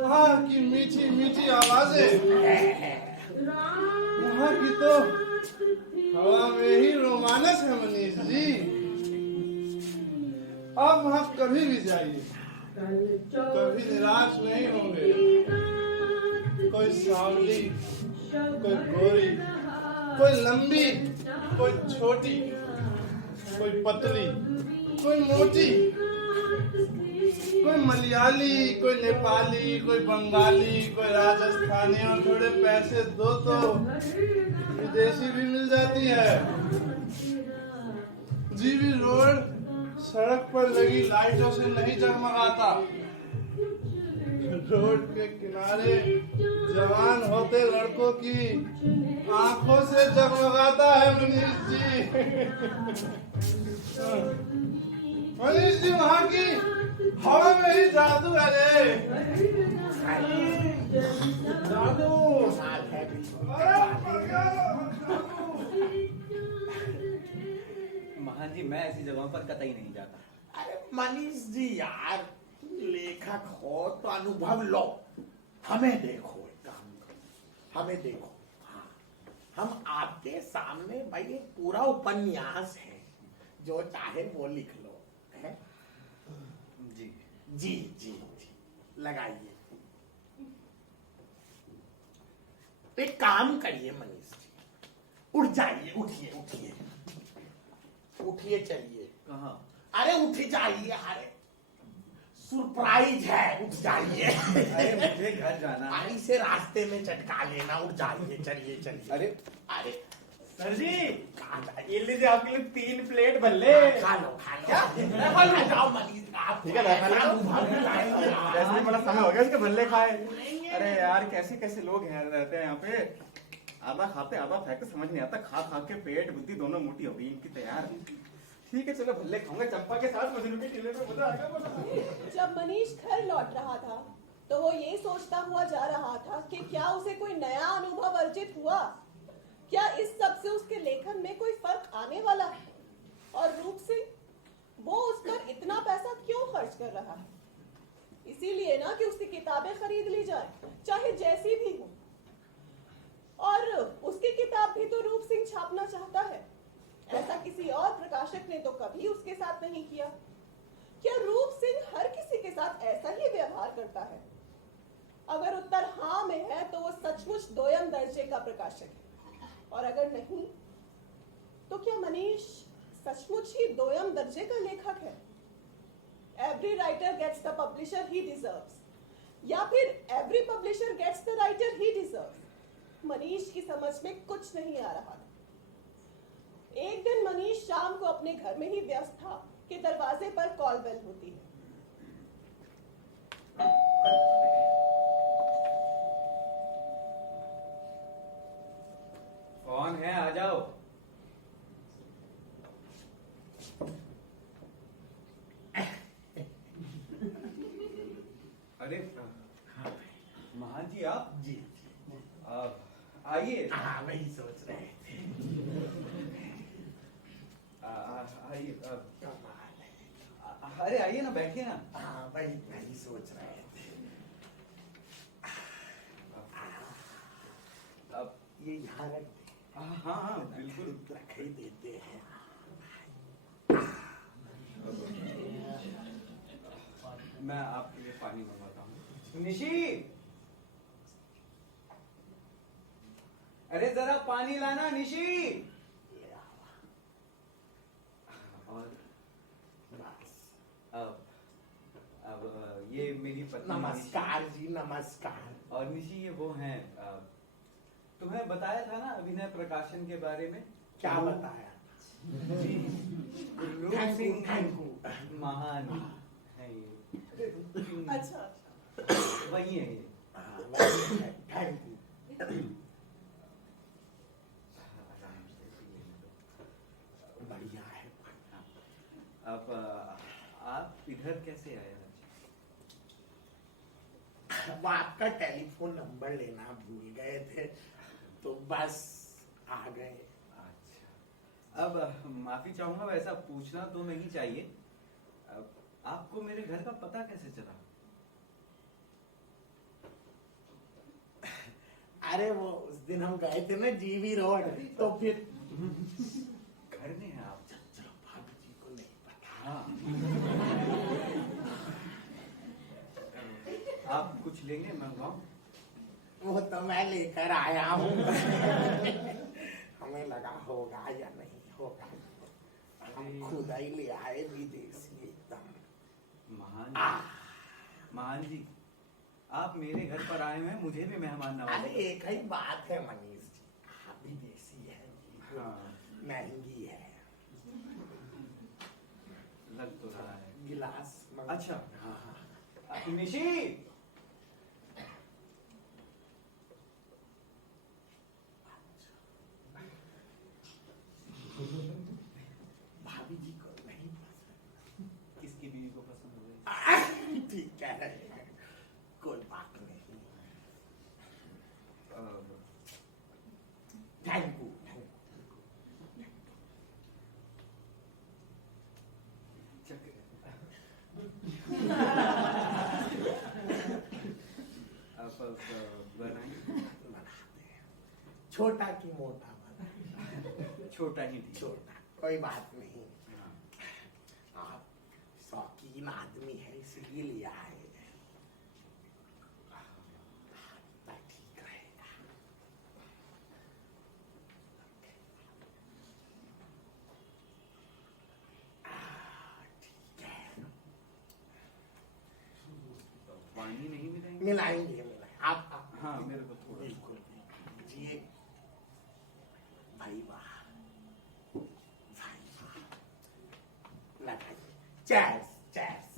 वहाँ की मीठी मीठी आवाजें, वहाँ की तो हवा में ही रोमांस है मनीष जी। आप वहाँ कभी भी जाइए, कभी निराश नहीं होंगे। कोई सांवली, कोई गोरी, कोई लंबी, कोई छोटी, कोई पतली, कोई मोटी, कोई मलयाली, कोई नेपाली, कोई बंगाली, कोई राजस्थानी और थोड़े पैसे दो तो विदेशी भी मिल जाती है। जीवी रोड सड़क पर लगी लाइटों से नहीं जगमगाता। रोड के किनारे जवान होते लड़कों की आंखों से जगमगाता है मनीष जी। मनीष जी वहाँ की हवा में ही जादू है रे, जादू। महान जी मैं ऐसी जगहों पर कतई नहीं जाता। अरे मनीष जी यार, लेखक हो तो अनुभव लो। हमें देखो, एक काम करो, हमें देखो। हाँ, हम आपके सामने भाई एक पूरा उपन्यास है, जो चाहे वो लिख लो। है? जी जी जी जी, लगाइए। तो एक काम करिए मनीष जी, उठ जाइए, उठिए उठिए उठिए, चलिए। कहाँ? अरे उठ जाइए, अरे सरप्राइज है, उठ जाइए। अरे मुझे घर जाना है। अरे इसे रास्ते में चटका लेना, उठ जाइए, चलिए चलिए। अरे अरे सर जी कहाँ जाइए? ये लीजिए आपके लिए 3 प्लेट भल्ले। खा लो खा लो। क्या? खा जाओ मनीष, आप ठीक है ना? ऐसा अनुभव लाएंगे आप। वैसे भी बड़ा समय हो गया इसके भल्ले खाए। अरे यार कैसे कैसे लोग हैं रहते हैं यहाँ पे, आधा खाते आधा फेंकते, समझ नहीं आता। खा खा के पेट बुद्धि दोनों मोटी हो गई इनकी तैयार। ठीक है चलो भल्ले खाऊंगा चंपा के साथ, मजनू के टीले पे मजा आएगा। जब मनीष घर लौट रहा था तो वो ये सोचता हुआ जा रहा था कि क्या उसे कोई नया अनुभव अर्जित हुआ, क्या इस सब से उसके लेखन में कोई फर्क आने वाला है, और रूप सिंह वो उस पर इतना पैसा क्यों खर्च कर रहा है? इसीलिए ना कि उसकी किताबें खरीद ली जाए, चाहे जैसी भी हो। और उसकी किताब भी तो रूप सिंह छापना चाहता है। ऐसा किसी और प्रकाशक ने तो कभी उसके साथ नहीं किया। क्या रूप सिंह हर किसी के साथ ऐसा ही व्यवहार करता है? अगर उत्तर हाँ में है तो वो सचमुच दोयम दर्जे का प्रकाशक है, और अगर नहीं तो क्या मनीष सचमुच ही दोयम दर्जे का लेखक है? Every writer gets the publisher he deserves, या फिर every publisher gets the writer he deserves. Manish की समझ में कुछ नहीं आ रहा था। एक दिन मनीष शाम को अपने घर में ही व्यस्त था कि दरवाजे पर कॉल बेल होती है। कौन है? आ जाओ। अरे महान जी आप जी आइए। हाँ, वही सोच रहे थे। आइए। कमाल है। अरे आइए ना, बैठिए ना। हाँ, वही सोच रहे थे। अब ये यहाँ रख दे। हाँ हाँ बिल्कुल रख ही देते हैं। मैं आपके लिए पानी मंगवाता हूँ। निशी, अरे जरा पानी लाना निशी। ले आओ। और बस। अब ये मेरी पत्नी नमस्कार जी, नमस्कार। निशी। और निशी ये वो हैं, तुम्हें बताया था ना अभिनय प्रकाशन के बारे में। क्या वो- बताया? रूप thank you, Singh thank you. महान है ये। अच्छा वही है ये। Thank you. आराम से ये लो। बढ़िया है। अब आप इधर कैसे आए आज? वो आपका टेलीफोन नंबर लेना भूल गए थे तो बस आ गए। अच्छा, अब माफी चाहूंगा, वैसा पूछना तो नहीं चाहिए। अब आपको मेरे घर का पता कैसे चला? अरे वो उस दिन हम गए थे ना जीवी रोड, तो फिर घर में है आप? चलो भाभी जी को नहीं पता। हाँ। आप कुछ लेंगे, मंगवाऊं? वो तो मैं लेकर आया हूँ। हमें लगा होगा या नहीं होगा, हम खुद ही ले आए विदेशी एकदम। महान जी, आप मेरे घर पर आए हुए हैं, मुझे भी मेहमान अरे नवाजिए। एक ही बात है मनीष जी, आप विदेशी है जी, हाँ, महंगी है। लग तो रहा है। गिलास अच्छा। हाँ हाँ। निशी, भाभी जी को नहीं पसंद। किसकी बीवी को पसंद हो गई? ठीक है, कोई बात नहीं। Thank you. बनाइए। छोटा की मोटा बना। छोटा ही ठीक। छोटा कोई बात नहीं, हाँ। आप शौकीन आदमी है इसलिए ले आए। ठीक रहेगा। ठीक है, तो पानी नहीं मिलेंगे? मिलाएंगे आप हाँ, मेरे को थोड़ा। बिल्कुल जी। भाई वाह, भाई वाह, लगाइए। Chairs chairs.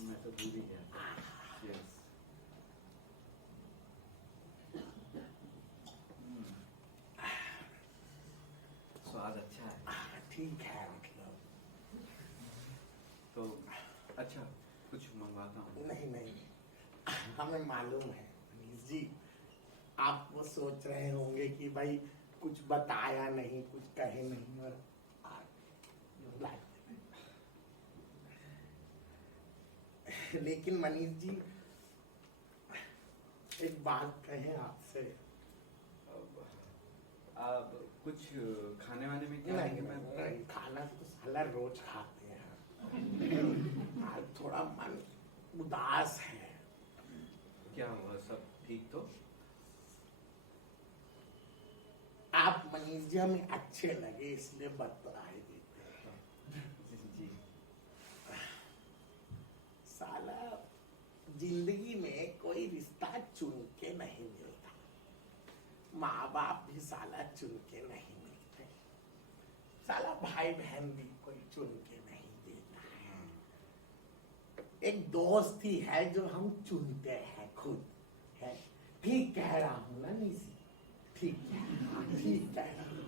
मैं तो भूल ही गया था। Yes. स्वाद अच्छा है। ठीक है, मतलब तो अच्छा, कुछ मंगवाता हूँ। नहीं नहीं, हमें मालूम है मनीष जी, आप वो सोच रहे होंगे कि भाई कुछ बताया नहीं, कुछ कहे नहीं, और लेकिन मनीष जी एक बात कहें आपसे। आप कुछ खाने वाने में क्या नहीं, है? नहीं, खाना तो साला रोज खाते हैं। आज थोड़ा मन उदास है। क्या हुआ, सब ठीक तो? आप मनीष जी हमें अच्छे लगे इसलिए बतराए देते हैं। जी। साला जिंदगी में कोई रिश्ता चुन के नहीं मिलता, माँ बाप भी साला चुन के नहीं मिलते, साला भाई बहन भी कोई चुन के नहीं देता है। एक दोस्त ही है जो हम चुनते हैं खुद, है। ठीक कह रहा हूँ ना निशी? ठीक कह रहा हूँ।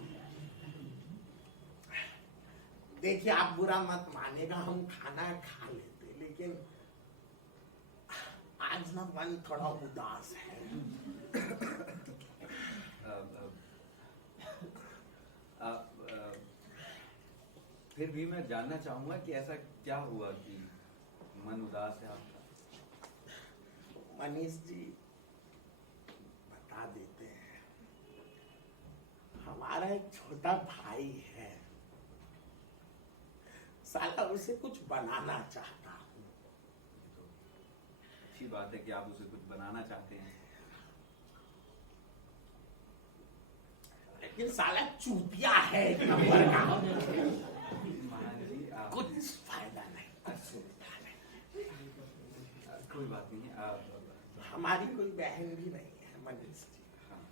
देखिए, आप बुरा मत मानेगा, हम खाना खा लेते, लेकिन आज ना मन थोड़ा उदास है। फिर भी मैं जानना चाहूंगा कि ऐसा क्या हुआ कि मन उदास है आपका? मनीष जी बता देते हैं, हमारा एक छोटा भाई है, साला उसे कुछ बनाना चाहता हूँ। तो अच्छी बात है कि आप उसे कुछ बनाना चाहते हैं, लेकिन साला चूतिया है एक नंबर का। महान जी आप कुछ फायदा नहीं, कुछ सुविधा नहीं। कोई बात नहीं, आप हमारी कोई बहन भी नहीं है मनीष जी। हाँ।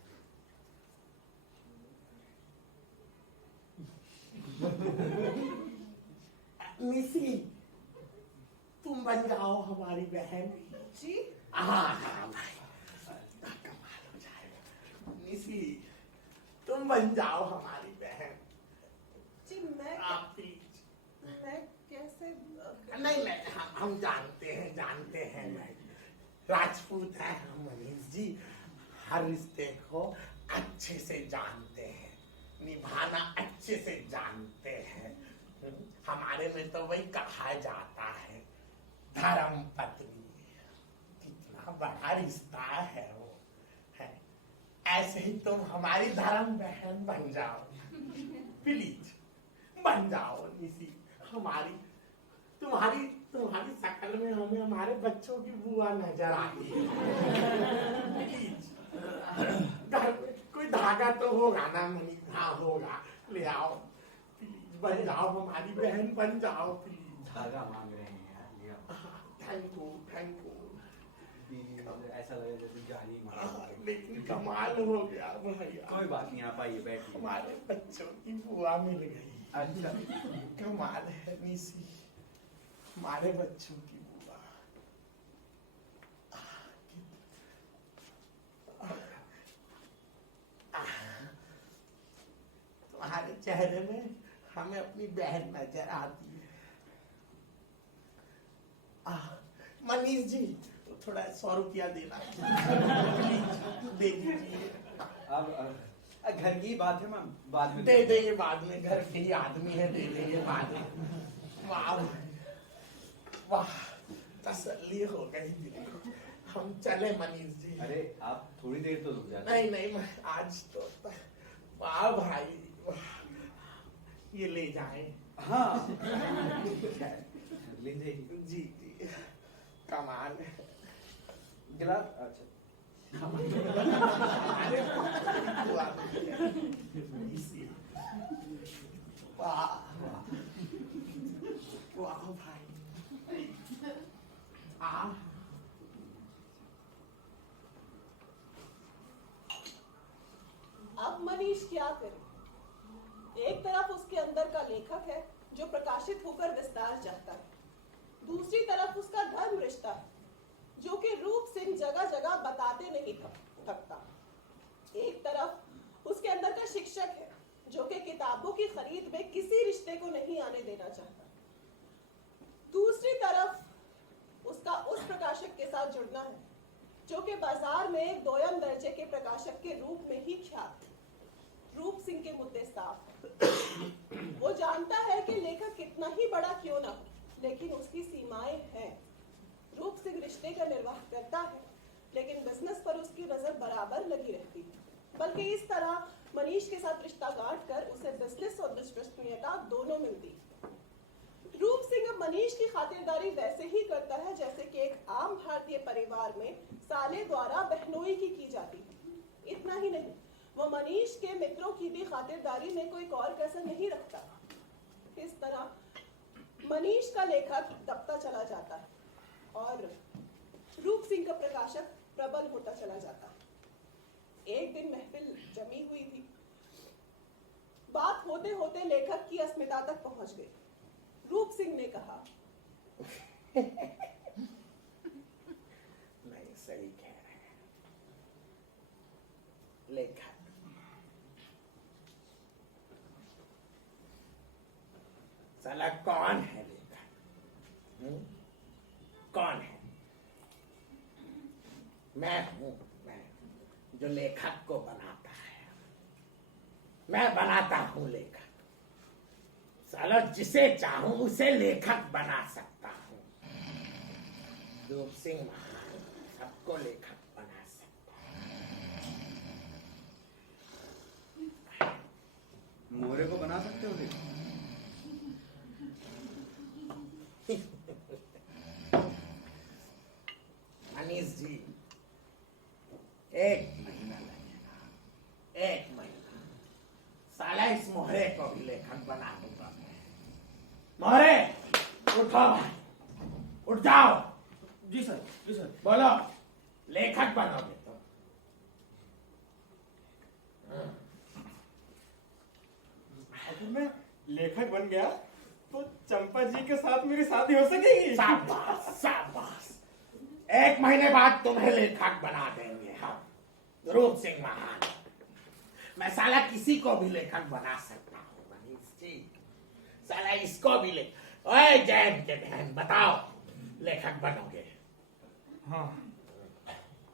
जाओ हमारी बहन। जी हाँ भाई, कमाल हो जाएगा। निसी, तुम बन जाओ हमारी बहन। जी मैं आप प्लीज। मैं कैसे नहीं, हम जानते हैं भाई, राजपूत है हम मनीष जी, हर रिश्ते को अच्छे से जानते हैं, निभाना अच्छे से जानते हैं। हमारे में तो वही कहा जाता है, धर्म पत्नी, कितना बड़ा रिश्ता है वो है। ऐसे ही तुम हमारी धर्म बहन बन जाओ, प्लीज बन जाओ निसी हमारी। तुम्हारी शक्ल में हमें हमारे बच्चों की बुआ नजर आती है। प्लीज, घर में कोई धागा तो होगा ना मनी? हाँ होगा, ले आओ प्लीज, बन जाओ हमारी बहन, बन जाओ प्लीज। धागा मांग रहे हैं यार, ले आओ। Thank you. ऐसा लगे जैसे जानी मांग। लेकिन कमाल हो गया भैया, कोई बात नहीं, आप आइए बैठिए। हमारे बच्चों की बुआ मिल गई। अच्छा, कमाल है निसी, हमारे बच्चों की बुआ। तुम्हारे चेहरे में हमें अपनी बहन नजर आती है। मनीष जी, थोड़ा 100 रुपया देना प्लीज, दे दीजिए। अब घर की बात है मैम, बाद में दे देंगे बाद में, घर के ही आदमी है, दे देंगे बाद में। वाह वाह, तसल्ली हो गई दिल को। हम चले मनीष जी। अरे आप थोड़ी देर तो रुक जाते। नहीं, मैं आज तो वाह भाई वाह, ये ले जाएं। हाँ ले जाइए। जी, कमाल है। गिलास, अच्छा अरे वाह वाह भाई, अब मनीष क्या करे? एक तरफ उसके अंदर का लेखक है जो प्रकाशित होकर विस्तार चाहता है, दूसरी तरफ उसका धर्म रिश्ता है जो कि रूप सिंह जगह जगह बताते नहीं थकता। एक तरफ उसके अंदर का शिक्षक है जो कि किताबों की खरीद में किसी रिश्ते को नहीं आने देना चाहता, दूसरी तरफ उसका उस प्रकाशक के साथ जुड़ना है जो कि बाजार में एक दोयम दर्जे के प्रकाशक के रूप में ही ख्यात है। रूप सिंह के मुद्दे साफ है। वो जानता है कि लेखक कितना ही बड़ा क्यों ना हो, लेकिन उसकी सीमाएं हैं। रूप सिंह रिश्ते का निर्वाह करता है, लेकिन बिजनेस पर उसकी नजर बराबर लगी रहती है। बल्कि इस तरह मनीष के साथ रिश्ता गांठ कर उसे बिजनेस और विश्वसनीयता दोनों मिलती है। रूप सिंह अब मनीष की खातिरदारी वैसे ही करता है जैसे कि एक आम भारतीय परिवार में साले द्वारा बहनोई की जाती है। इतना ही नहीं, वो मनीष के मित्रों की भी खातिरदारी में कोई और कसर नहीं रखता। इस तरह मनीष का लेखक दबता चला जाता है और रूप सिंह का प्रकाशक प्रबल होता चला जाता है। एक दिन महफिल जमी हुई थी। बात होते होते लेखक की अस्मिता तक पहुंच गई। रूप सिंह ने कहा, नहीं सही कह रहे हैं लेखक, साला कौन है लेखक? कौन है? मैं हूं जो लेखक को बनाता है। मैं बनाता हूं लेखक। साला जिसे चाहूं उसे लेखक बना सकता हूं। रूप सिंह महाराज सबको लेखक बना सकता है। मोरे को बना सकते हो देखो। मनीष जी, 1 महीना लगेगा, 1 महीना। साला इस मोहरे को भी लेखक बना दूंगा। मोहरे, उठो भाई, उठ जाओ। जी सर। बोलो, लेखक बनोगे तो? अगर मैं लेखक बन गया तो चंपा जी के साथ मेरी शादी हो सकेगी? शाबाश शाबाश, 1 महीने बाद तुम्हें लेखक बना देंगे हम। रूप सिंह महान, मैं साला किसी को भी लेखक बना सकता हूँ मनीष जी। साला इसको भी ले। ओए जैन के बहन, बताओ लेखक बनोगे? हाँ,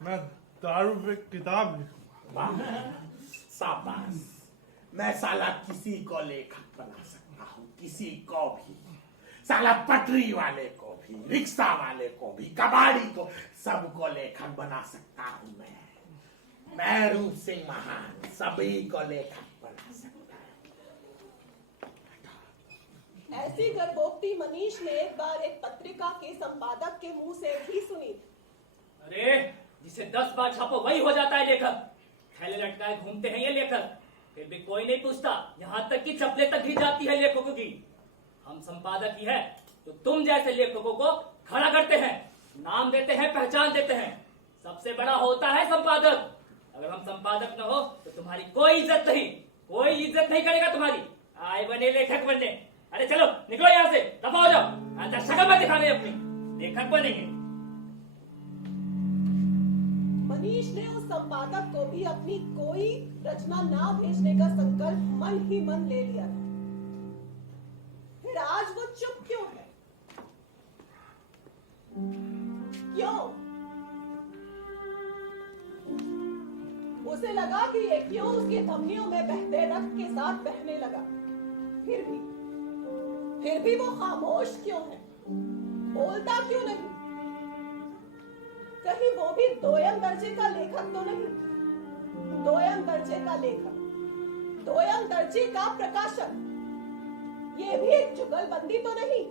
मैं दारू पे किताब लिखूंगा। वाह, शाबाश, मैं साला किसी को लेखक बना सकता हूँ, किसी को भी। साला पटरी वाले को भी, रिक्शा वाले को भी, कबाड़ी को, सबको लेखक बना सकता हूँ मैं रूप सिंह महान सभी को लेखक बना सकता हूँ। ऐसी गर्भोक्ति मनीष ने एक बार एक पत्रिका के संपादक के मुंह से भी सुनी। अरे जिसे 10 बार छापो वही हो जाता है लेखक। थैले लटकाए घूमते हैं ये लेखक, फिर भी कोई नहीं पूछता, यहाँ तक कि चप्पलें तक भी जाती है लेखकों की। हम संपादक ही है तो तुम जैसे लेखकों को खड़ा करते हैं, नाम देते हैं, पहचान देते हैं। सबसे बड़ा होता है संपादक। अगर हम संपादक न हो तो तुम्हारी कोई इज्जत नहीं करेगा तुम्हारी। आए बने लेखक बनने। अरे चलो निकलो यहाँ से, दफा हो जाओ, अंदर शक्ल मत दिखाने अपनी, लेखक बनेंगे। मनीष ने उस संपादक को भी अपनी कोई रचना ना भेजने का संकल्प मन ही मन ले लिया था। फिर आज वो चुप क्यों है? क्यों? उसे लगा कि ये क्यों उसके धमनियों में बहते रक्त के साथ बहने लगा। फिर भी वो खामोश क्यों है? बोलता क्यों नहीं? कहीं वो भी दोयम दर्जे का लेखक तो नहीं? दोयम दर्जे का लेखक, दोयम दर्जे का प्रकाशक, ये भी एक जुगलबंदी तो नहीं?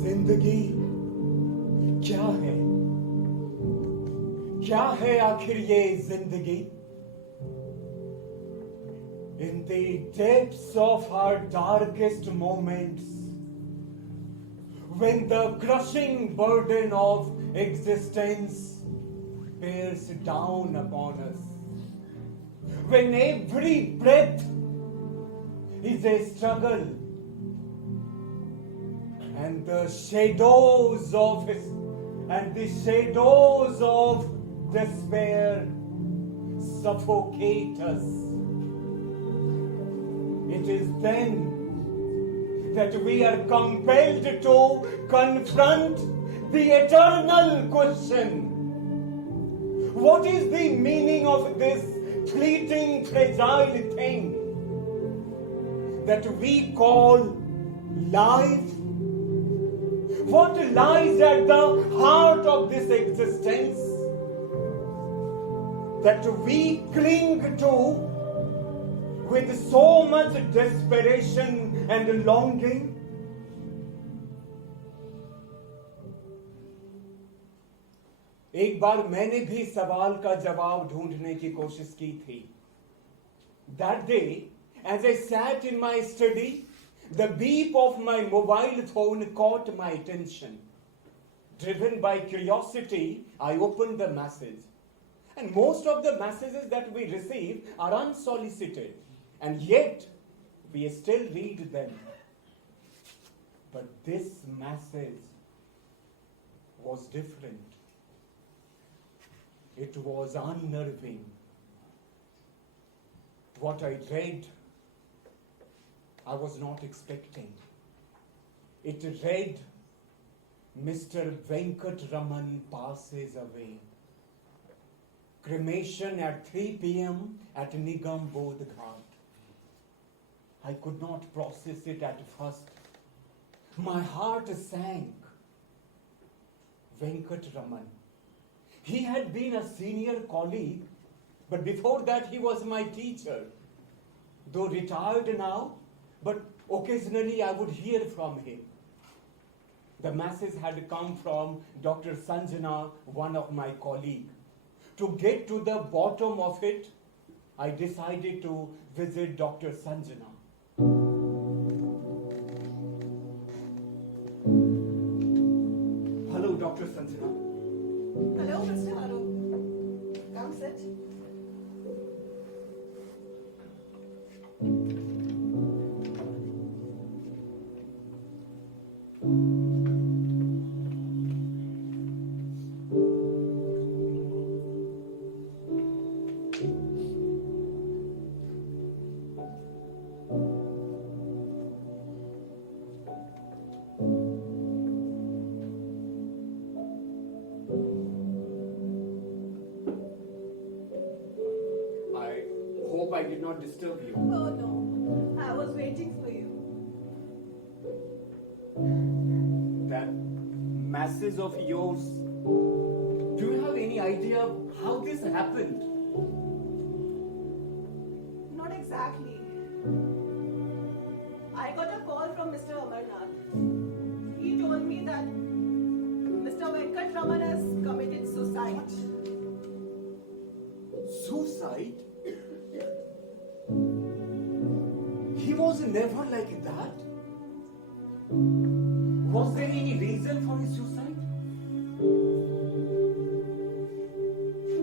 जिंदगी क्या है आखिर ये जिंदगी? In the depths of our darkest moments, when the crushing burden of existence bears down upon us, when every breath is a struggle, and the shadows of despair suffocate us. It is then that we are compelled to confront the eternal question: what is the meaning of this fleeting, fragile thing that we call life? What lies at the heart of this existence that we cling to with so much desperation and longing? एक बार मैंने भी सवाल का जवाब ढूंढने की कोशिश की थी. That day, as I sat in my study, The beep of my mobile phone caught my attention. Driven by curiosity, I opened the message. And most of the messages that we receive are unsolicited. And yet, we still read them. But this message was different. It was unnerving. What I read, I was not expecting. It read, Mr. Venkat Raman passes away. Cremation at 3 p.m. at Nigam Bodh Ghat. I could not process it at first. My heart sank. Venkat Raman. He had been a senior colleague, but before that he was my teacher. Though retired now, but occasionally I would hear from him. The message had come from Dr. Sanjana, one of my colleagues. To get to the bottom of it, I decided to visit Dr. Sanjana. Hello, Dr. Sanjana. Hello, Mr. Arun. Come sit. I hope I did not disturb you. Oh no, I was waiting for you. That message of yours, do you have any idea how this happened? Not exactly. I got a call from Mr. Amarnath. He told me that Mr. Venkat Raman has committed suicide. Suicide? He was never like that. Was there any reason for his suicide?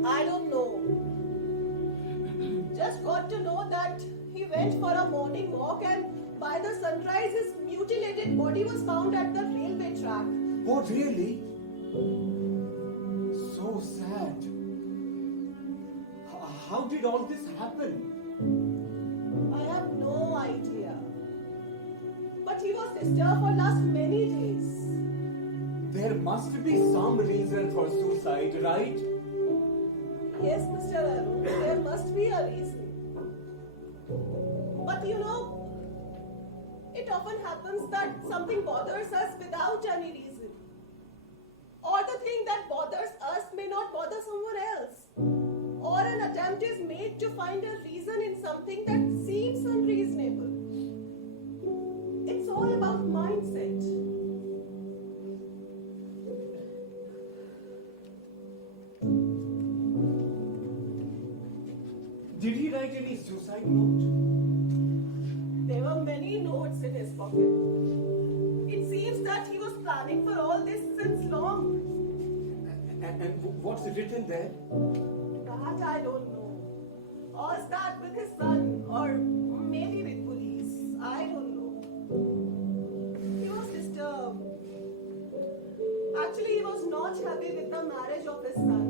I don't know. Just got to know that he went for a morning walk and by the sunrise his mutilated body was found at the railway track. Oh, really? So sad. How did all this happen? I have no idea. But he was disturbed for last many days. There must be some reason for suicide, right? Yes, Mr. Arun, there must be a reason. But you know, it often happens that something bothers us without any reason. Or the thing that bothers us may not bother someone else. Or an attempt is made to find a reason in something that seems unreasonable. It's all about mindset. Did he write any suicide note? There were many notes in his pocket. It seems that he was planning for all this since long. And what's written there? That I don't know. Or is that with his son? Or maybe with police? I don't know. He was disturbed. Actually, he was not happy with the marriage of his son.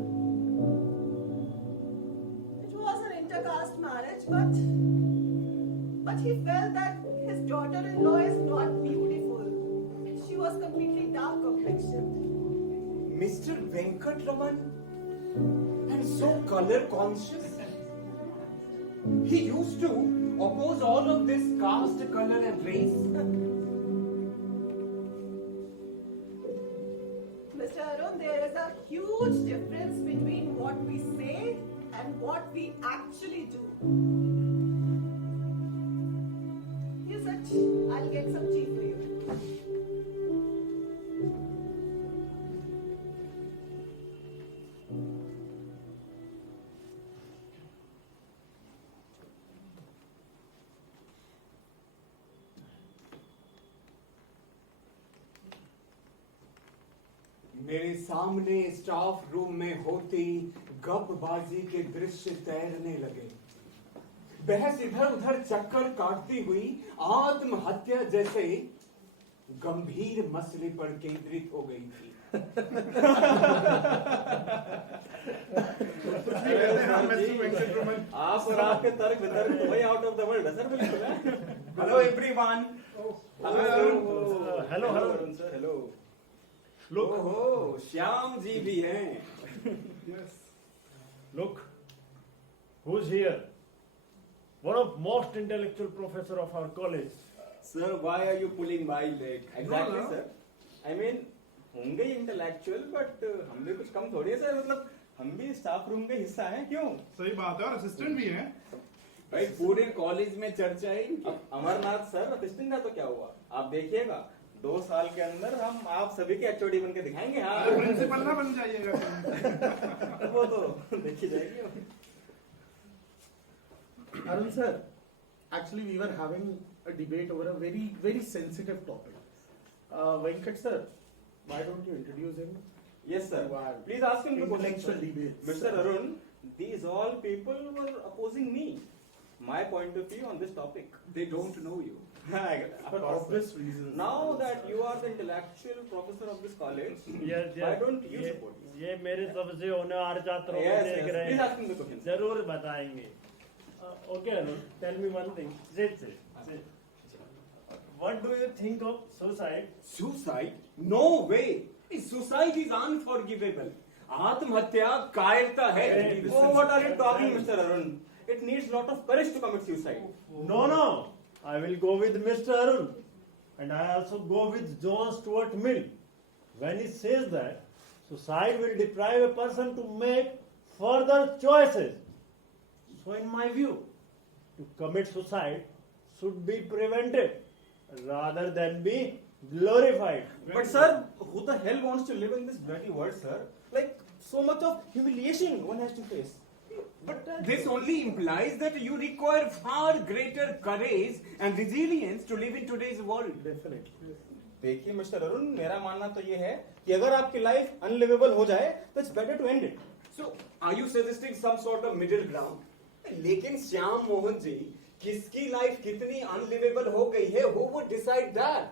It was an intercaste marriage, but he felt that his daughter-in-law is not beautiful. She was completely dark complexioned. Mr. Venkat Raman? And so color conscious? He used to oppose all of this caste, color and race. Mr. Arun, there is a huge difference between what we say and what we actually do. You sit. I'll get some tea for you. मेरे सामने staff room में होती गपबाजी के दृश्य तैरने लगे। बहस इधर उधर चक्कर काटती हुई आत्महत्या जैसे गंभीर मसले पर केंद्रित हो गई थी। आप और आपके तर्क वितर्क तो वही आउट ऑफ द वर्ल्ड है सर, बिल्कुल। Hello everyone. Hello hello Arun sir, hello. Look. ओहो, श्याम जी भी हैं। Yes. Look, who's here? One of most intellectual professor of our college. Sir, why are you pulling my leg? Exactly, No. sir. I mean, होंगे intellectual but हम भी कुछ कम थोड़ी है sir, मतलब हम भी स्टाफ रूम का हिस्सा हैं, क्यों? सही बात है, और असिस्टेंट भी हैं। भाई पूरे कॉलेज में चर्चा है अब अमरनाथ सर असिस्टेंट का तो क्या हुआ, आप देखिएगा 2 साल के अंदर हम आप सभी के एचओडी बन के दिखाएंगे। हाँ, प्रिंसिपल ना बन जाइएगा। वो तो देखी जाएगी। Arun sir, actually we were having a debate over a very, very sensitive topic. Venkat sir, why don't you introduce him? Yes sir, please ask him the Intellectual question. debates. Mr. Arun, these all people were opposing me, my point of view on this topic. They don't know you. For For obvious reasons. Now that you are the intellectual professor of this college, Yes, why don't you support me? ये मेरे सबसे होनहार छात्रों को Yes, देख yes. रहे Please हैं, ask him the question. जरूर बताएंगे। Okay, Arun, tell me one thing. Sit. What do you think of suicide? Suicide? No way, suicide is unforgivable. आत्महत्या कायरता है। Oh, what are you talking, Mr. Arun? It needs lot of courage to commit suicide. No. I will go with Mr. Arun, and I also go with John Stuart Mill when he says that suicide will deprive a person to make further choices. So, in my view, to commit suicide should be prevented rather than be glorified. But sir, who the hell wants to live in this bloody world, sir? Like, so much of humiliation one has to face. But this only implies that you require far greater courage and resilience to live in today's world. Definitely. देखिए mister Arun, मेरा मानना तो ये है कि अगर आपकी life अनलिवेबल हो जाए तो it's better to end it. So, are you suggesting some sort of middle ground? लेकिन श्याम मोहन जी, किसकी लाइफ कितनी अनलिवेबल हो गई है, who would decide that?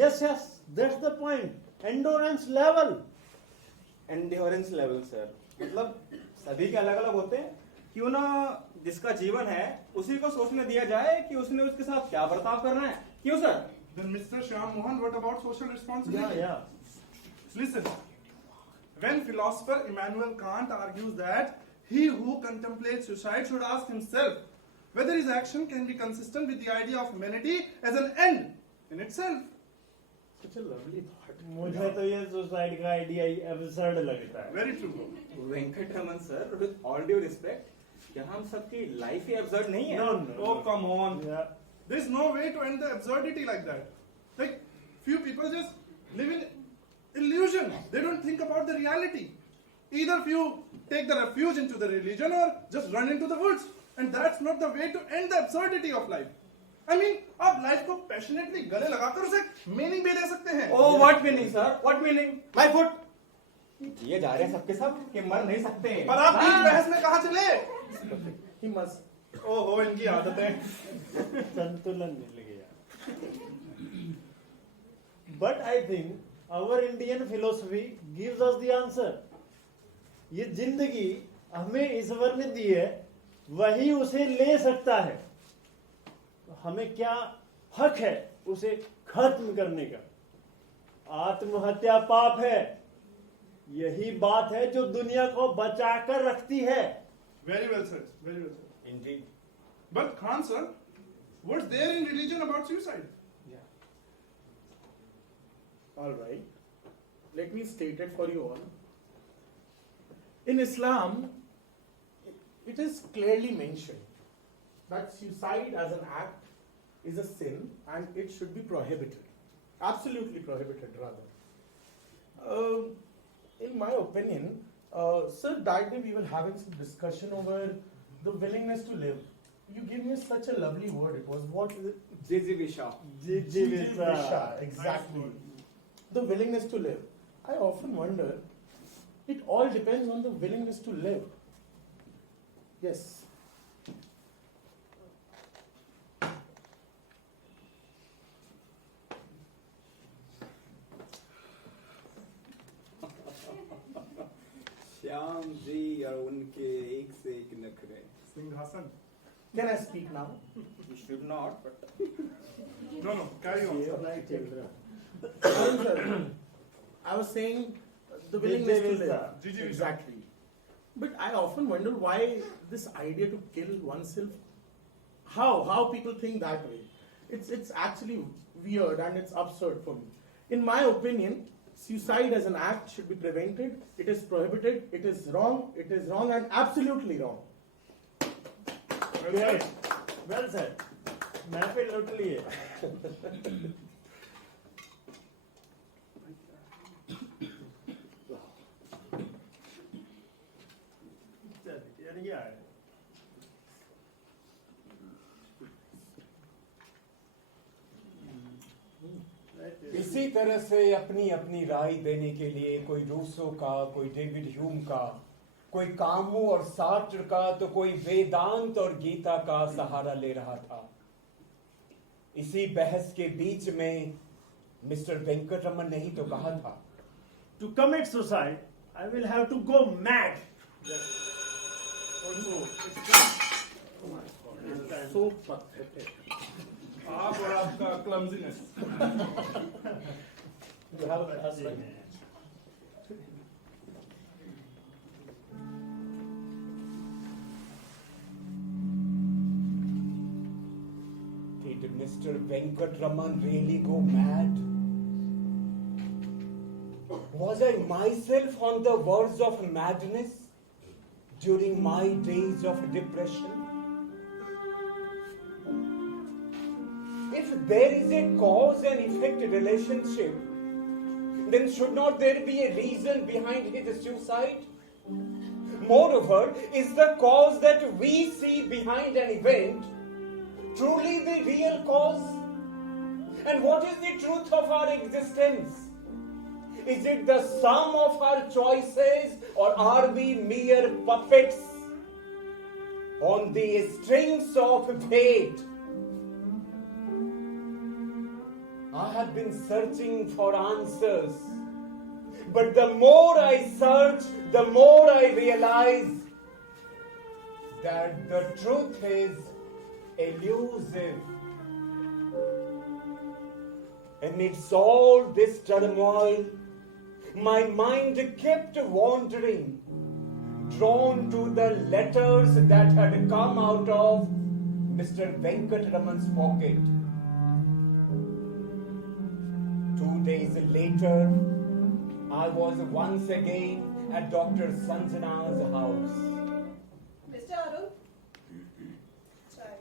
Yes, that's the point. Endurance level. Endurance level sir, मतलब सभी के अलग अलग होते हैं, क्यों ना जिसका जीवन है उसी को सोचने दिया जाए कि उसने उसके साथ क्या बर्ताव करना है, क्यों sir? Then Mr. Shyam Mohan, what about social responsibility? Yeah. Listen, when philosopher Immanuel Kant argues that he who contemplates suicide should ask himself whether his action can be consistent with the idea of humanity as an end in itself. Such a lovely thought. मुझे तो ये suicide का idea absurd लगता है। Very true. Venkat Raman sir, with all due respect, क्या हम सबकी life ही absurd नहीं है? No. Oh, come on. Yeah. There's no way to end the absurdity like that. Like, few people just live in illusion. They don't think about the reality. Either few take the refuge into the religion or just run into the woods. And that's not the way to end the absurdity of life. I mean, आप life को passionately गले लगाकर उसे meaning भी दे सकते हैं। Oh, what meaning, sir? What meaning? My foot. ये जा रहे हैं सबके सब कि मर नहीं सकते। पर आप बीच बहस में कहाँ चले? He must. ओहो, इनकी आदतें। संतुलन मिल गया। But I think our Indian philosophy gives us the answer. ये जिंदगी हमें ईश्वर ने दी है, वही उसे ले सकता है। तो हमें क्या हक है उसे खत्म करने का? आत्महत्या पाप है। यही बात है जो दुनिया को बचाकर रखती है। Very well said. Very well said. Indeed. But Khan sir, what's there in religion about suicide? All right. Let me state it for you all. In Islam, it is clearly mentioned that suicide as an act is a sin and it should be prohibited. Absolutely prohibited, rather. In my opinion, sir, that day we were having some discussion over the willingness to live. You gave me such a lovely word. It was what is it? Jijivisha. Jijivisha, exactly. The willingness to live. I often wonder, it all depends on the willingness to live. Yes. Shyam ji और उनके एक से एक नखरे. Singhasan. Can I speak now? You should not, but No, carry on. Fine, sir. I was saying the willingness to live. Gigi, Exactly. But I often wonder why this idea to kill oneself. How people think that way. It's actually weird and it's absurd for me. In my opinion, suicide as an act should be prevented. It is prohibited. It is wrong. It is wrong and absolutely wrong. Right. Well said. महफिल लुट ली है. यार क्या है? इसी तरह से अपनी अपनी राय देने के लिए कोई रूसो का, कोई डेविड ह्यूम का, कोई कामू और सार्टर का, तो कोई वेदांत और गीता का सहारा ले रहा था. इसी बहस के बीच में मिस्टर वेंकटरमन ने ही तो कहा था, To commit suicide, I will have to go mad. Also, So pathetic. आप और आपका clumsiness. You have a class, right? did Mr. Venkatraman really go mad? Was I myself on the verge of madness during my days of depression? If there is a cause and effect relationship, then should not there be a reason behind his suicide? Moreover, is the cause that we see behind an event truly the real cause? And what is the truth of our existence? Is it the sum of our choices, or are we mere puppets on the strings of fate? I have been searching for answers, but the more I search, the more I realize that the truth is elusive. Amidst all this turmoil, my mind kept wandering, drawn to the letters that had come out of Mr. Venkatraman's pocket. 2 days later, I was once again at Dr. Sanjana's house. Mr. Arun? Chai.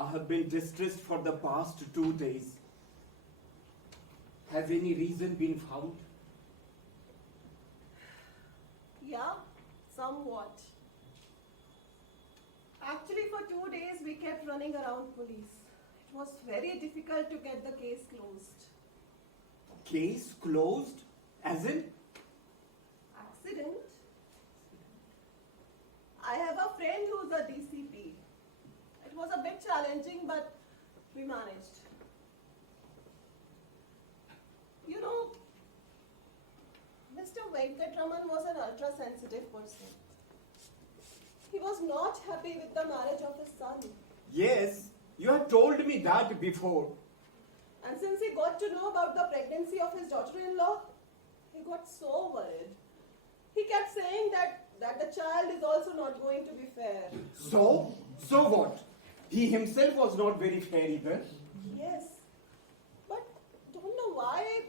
I have been distressed for the past 2 days. Has any reason been found? Yeah, somewhat. Actually, for 2 days we kept running around police. It was very difficult to get the case closed. Case closed? As in? Accident? I have a friend who's a DCP. It was a bit challenging, but we managed. You know, Mr. Venkatraman was an ultra-sensitive person. He was not happy with the marriage of his son. Yes, you have told me that before. And since he got to know about the pregnancy of his daughter-in-law, he got so worried. He kept saying that the child is also not going to be fair. So what? He himself was not very fair either. Yes, but don't know why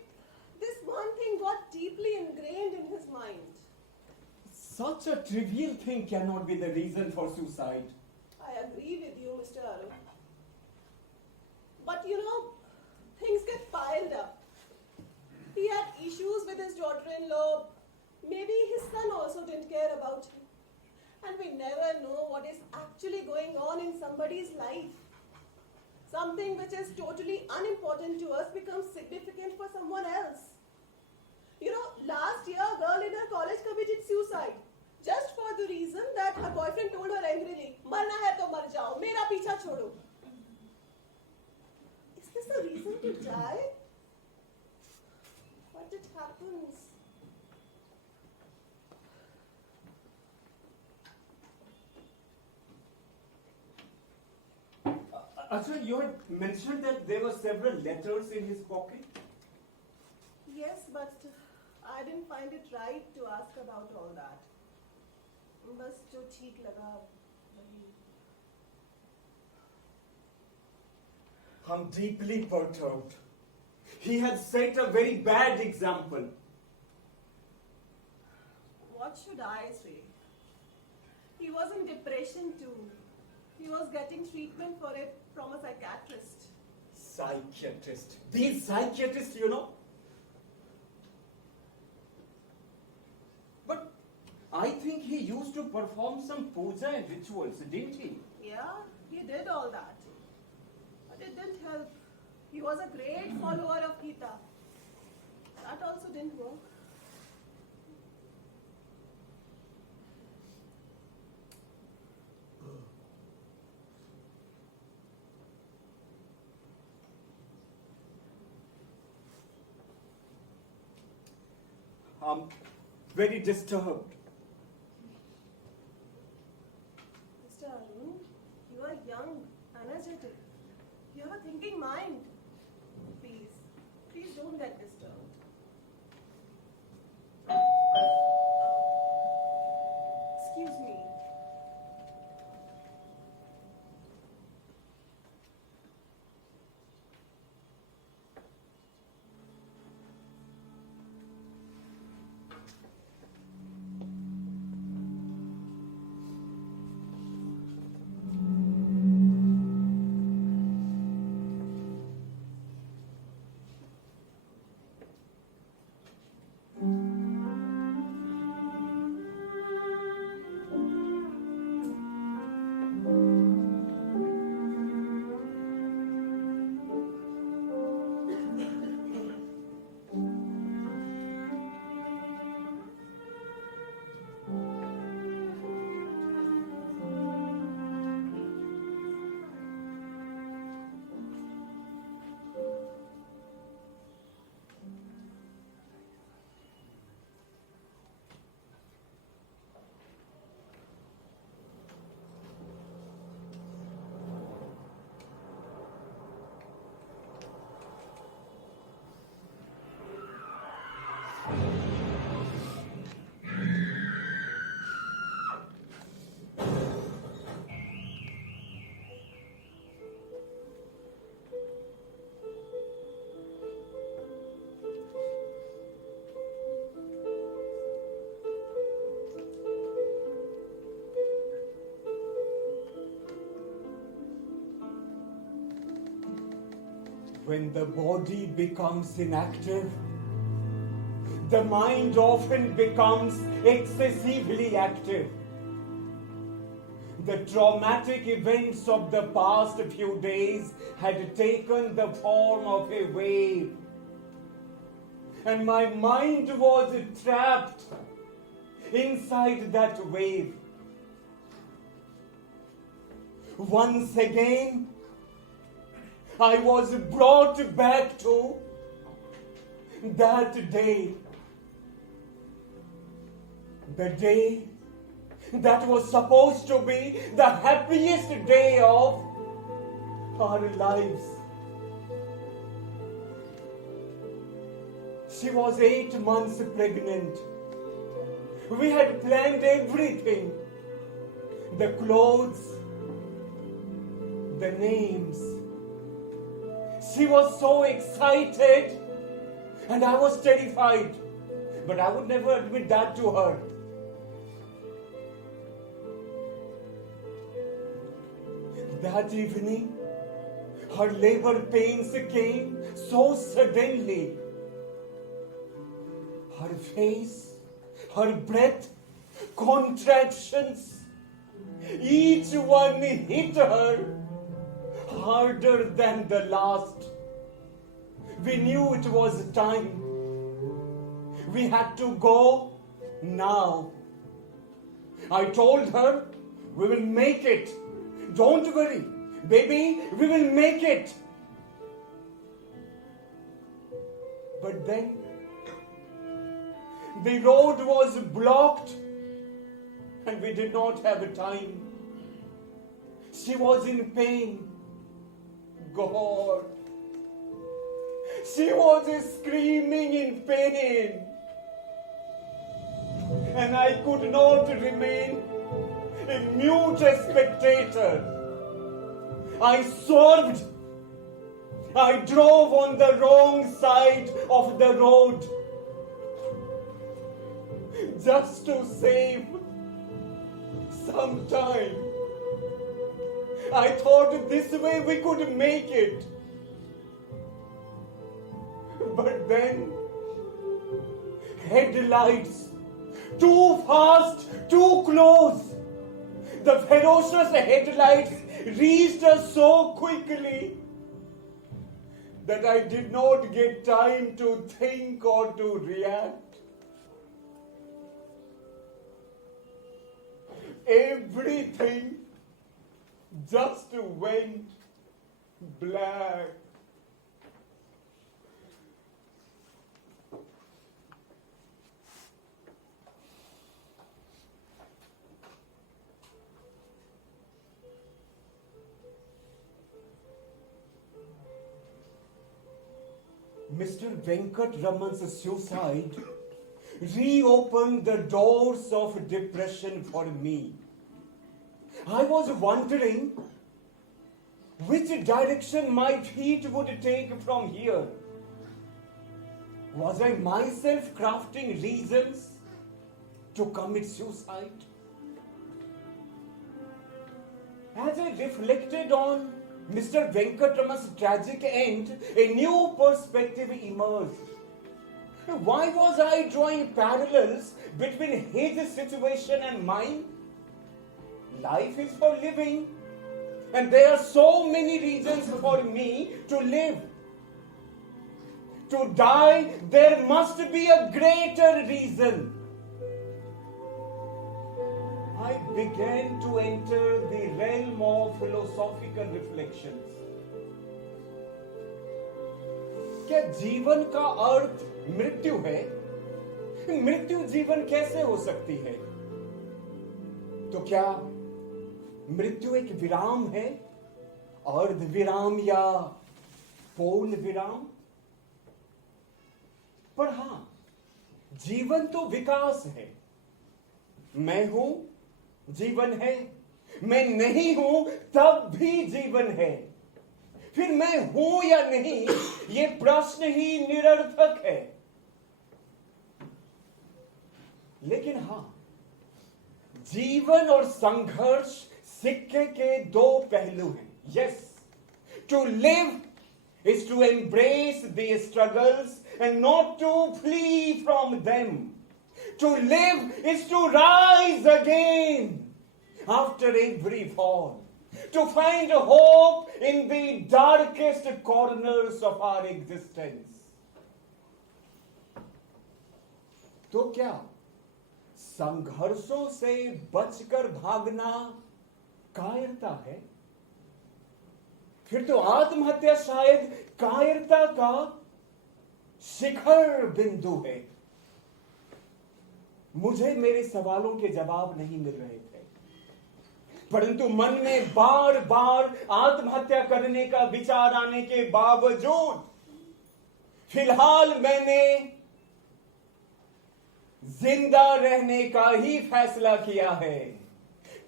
this one thing got deeply ingrained in his mind. Such a trivial thing cannot be the reason for suicide. I agree with you, Mr. Arun. But you know, things get piled up. He had issues with his daughter-in-law. Maybe his son also didn't care about him. And we never know what is actually going on in somebody's life. Something which is totally unimportant to us becomes significant for someone else. You know, last year a girl in her college committed suicide. Just for the reason that her boyfriend told her angrily, "Marna hai to mar jao, mera picha chodo." Is this a reason to die? But it happens. Actually, you had mentioned that there were several letters in his pocket. Yes, but I didn't find it right to ask about all that. बस जो ठीक लगा वही. I'm deeply perturbed. He had set a very bad example. What should I say? He was in depression too. He was getting treatment for it from a psychiatrist. Psychiatrist. These psychiatrists, you know. But I think he used to perform some puja and rituals, didn't he? Yeah, he did all that. But it didn't help. He was a great follower of Gita. That also didn't work. I'm very disturbed. Mr. Arun, you are young, energetic. You have a thinking mind. Please don't get disturbed. Excuse me. When the body becomes inactive, the mind often becomes excessively active. The traumatic events of the past few days had taken the form of a wave, and my mind was trapped inside that wave. Once again, I was brought back to that day. The day that was supposed to be the happiest day of our lives. She was 8 months pregnant. We had planned everything. The clothes, the names. She was so excited and I was terrified. But I would never admit that to her. That evening, her labor pains came so suddenly. Her face, her breath, contractions, each one hit her harder than the last. We knew it was time. We had to go now. I told her, we will make it. Don't worry, baby, we will make it. But then, the road was blocked and we did not have time. She was in pain. God. She was screaming in pain. And I could not remain a mute spectator. I swerved. I drove on the wrong side of the road. Just to save some time. I thought this way we could make it. But then, headlights, too fast, too close. The ferocious headlights reached us so quickly that I did not get time to think or to react. Everything just went black. Mr. Venkat Raman's suicide reopened the doors of depression for me. I was wondering which direction my feet would take from here. Was I myself crafting reasons to commit suicide? As I reflected on Mr. Venkatraman's tragic end, a new perspective emerged. Why was I drawing parallels between his situation and mine? Life is for living, and there are so many reasons for me to live. To die, there must be a greater reason. I began to enter the realm of philosophical reflections. क्या जीवन का अर्थ मृत्यु है? मृत्यु जीवन कैसे हो सकती है? तो क्या मृत्यु एक विराम है? अर्ध विराम या पूर्ण विराम? पर हां, जीवन तो विकास है. मैं हूं, जीवन है. मैं नहीं हूं, तब भी जीवन है. फिर मैं हूं या नहीं, यह प्रश्न ही निरर्थक है. लेकिन हां, जीवन और संघर्ष सिक्के के दो पहलू हैं. Yes, to live is to embrace the struggles and not to flee from them. To live is to rise again after every fall. To find hope in the darkest corners of our existence. तो क्या संघर्षों से बचकर भागना कायरता है? फिर तो आत्महत्या शायद कायरता का शिखर बिंदु है. मुझे मेरे सवालों के जवाब नहीं मिल रहे थे, परंतु मन में बार बार आत्महत्या करने का विचार आने के बावजूद फिलहाल मैंने जिंदा रहने का ही फैसला किया है.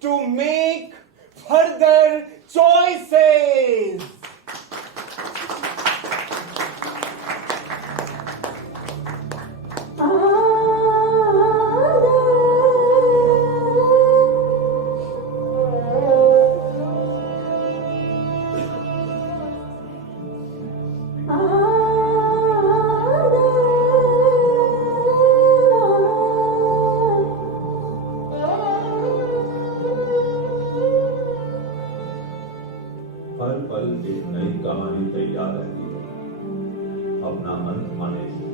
To make further choices. हर पल एक नई कहानी तैयार रहती है अपना अंत आने से।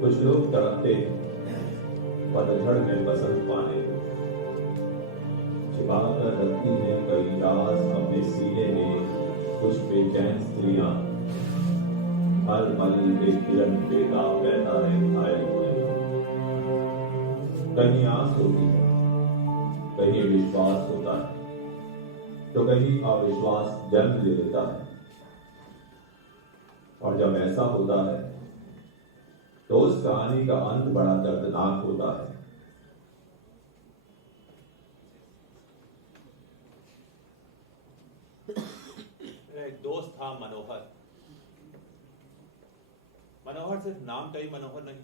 कुछ लोग तड़पते हैं पतझड़ में बसंत पाने को, छिपा कर रखती है कई राज अपने सीने में कुछ बेचैन स्त्रियां, हर पल एक किरण बेताब बहता है घायल हुए। कहीं आस होती है, कहीं विश्वास होता है, तो कहीं अविश्वास जन्म ले लेता है। और जब ऐसा होता है तो उस कहानी का अंत बड़ा दर्दनाक होता है। मेरा एक दोस्त था मनोहर। मनोहर सिर्फ नाम का ही मनोहर नहीं,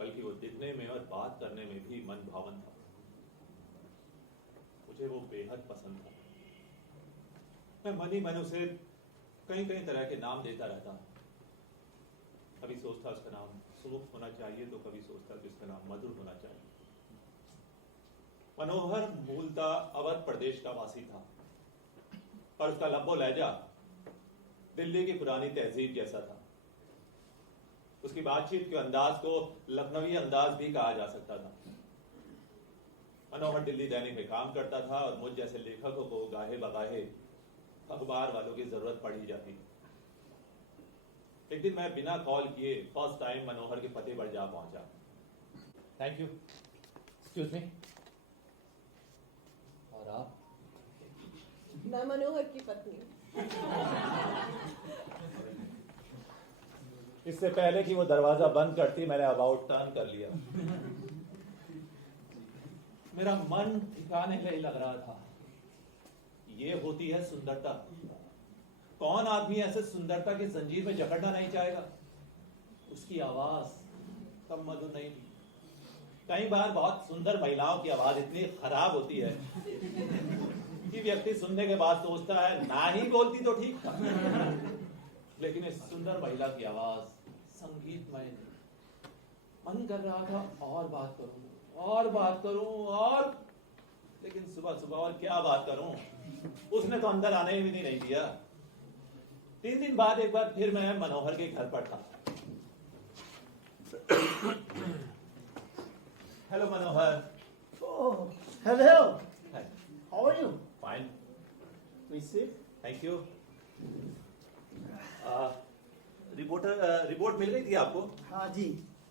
बल्कि वो दिखने में और बात करने में भी मन भावन था। मुझे वो बेहद पसंद था। मैं मन ही मन उसे कई कई तरह के नाम देता रहता। कभी सोचता उसका नाम सुमुख होना चाहिए, तो कभी सोचता कि उसका नाम मधुर होना चाहिए। मनोहर मूलतः अवध प्रदेश का वासी था, पर उसका लब्बो लहजा दिल्ली की पुरानी तहजीब जैसा था। उसकी बातचीत के अंदाज को लखनवी अंदाज भी कहा जा सकता था। मनोहर दिल्ली दैनिक में काम करता था और मुझ जैसे लेखकों को गाहे बगाहे अखबार वालों की जरूरत पड़ ही जाती। एक दिन मैं बिना कॉल किए फर्स्ट टाइम मनोहर के पते पर जा पहुंचा। Thank you. Excuse me. और आप? मैं मनोहर की पत्नी। इससे पहले कि वो दरवाजा बंद करती, मैंने अबाउट टर्न कर लिया। मेरा मन ठिकाने नहीं लग रहा था। ये होती है सुंदरता। कौन आदमी ऐसे सुंदरता की जंजीर में जकड़ना नहीं चाहेगा? उसकी आवाज कम मधुर नहीं थी। कई बार बहुत सुंदर महिलाओं की आवाज इतनी खराब होती है कि व्यक्ति सुनने के बाद सोचता है ना ही बोलती तो ठीक था। लेकिन इस सुंदर महिला की आवाज संगीतमय थी। मन कर रहा था और बात करूं और लेकिन सुबह सुबह और क्या बात करूं? उसने तो अंदर आने भी नहीं दिया। 3 दिन बाद एक बार फिर मैं मनोहर के घर पर था। Hello Manohar. Hello, how are you? Fine, please sit. Thank you. Report मिल गई थी आपको? हाँ जी,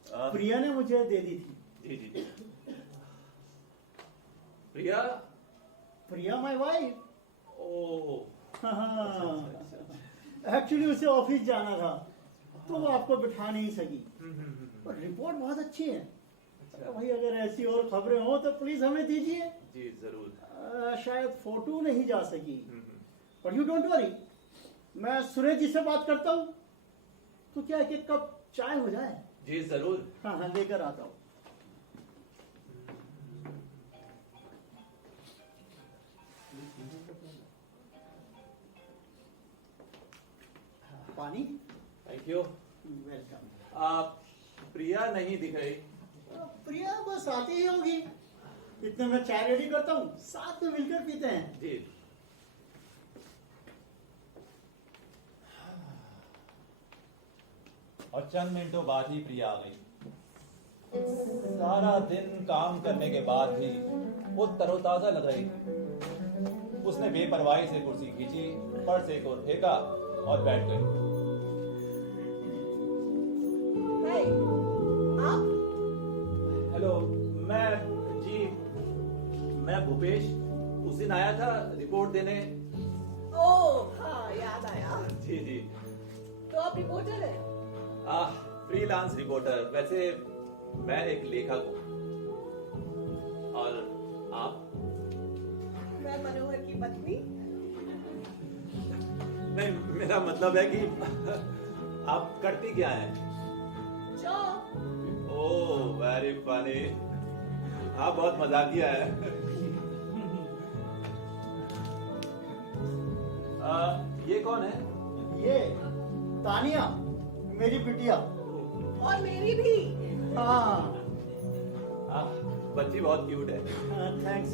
प्रिया ने मुझे दे दी थी। जी जी। प्रिया? प्रिया माय वाइफ। ओह, हाँ, एक्चुअली उसे ऑफिस जाना था तो वो आपको बिठा नहीं सकी, पर रिपोर्ट बहुत अच्छी है। तो भाई अगर ऐसी और खबरें हो तो प्लीज हमें दीजिए। जी जरूर। शायद फोटो नहीं जा सकी, पर यू डोंट वरी, मैं सुरेश जी से बात करता हूँ। तो क्या एक कप चाय हो जाए? जी जरूर। हाँ हाँ, लेकर आता हूँ। पानी? Thank you. वेलकम। प्रिया नहीं दिख रही। प्रिया बस आती ही होगी। इतने में चाय रेडी करता हूँ, साथ में मिलकर पीते हैं। जी। और चंद मिनटों बाद ही प्रिया आ गई। सारा दिन काम करने के बाद भी वो तरोताजा लग रही थी। उसने बेपरवाही से कुर्सी खींची, पर्स एक और फेंका और बैठ गई। हाय, आप? हेलो, मैं भूपेश। उस दिन आया था रिपोर्ट देने। ओह हाँ, याद आया। जी जी। तो आप रिपोर्टर हैं? Freelance reporter. वैसे मैं एक लेखक हूँ। और आप? मैं मनोहर की पत्नी। नहीं, मेरा मतलब है कि आप करती क्या हैं? जॉब। Oh very funny. आप बहुत मजाकिया है। ये कौन है? ये तानिया, मेरी बिटिया। और मेरी भी। हाँ, बच्ची बहुत क्यूट है। थैंक्स।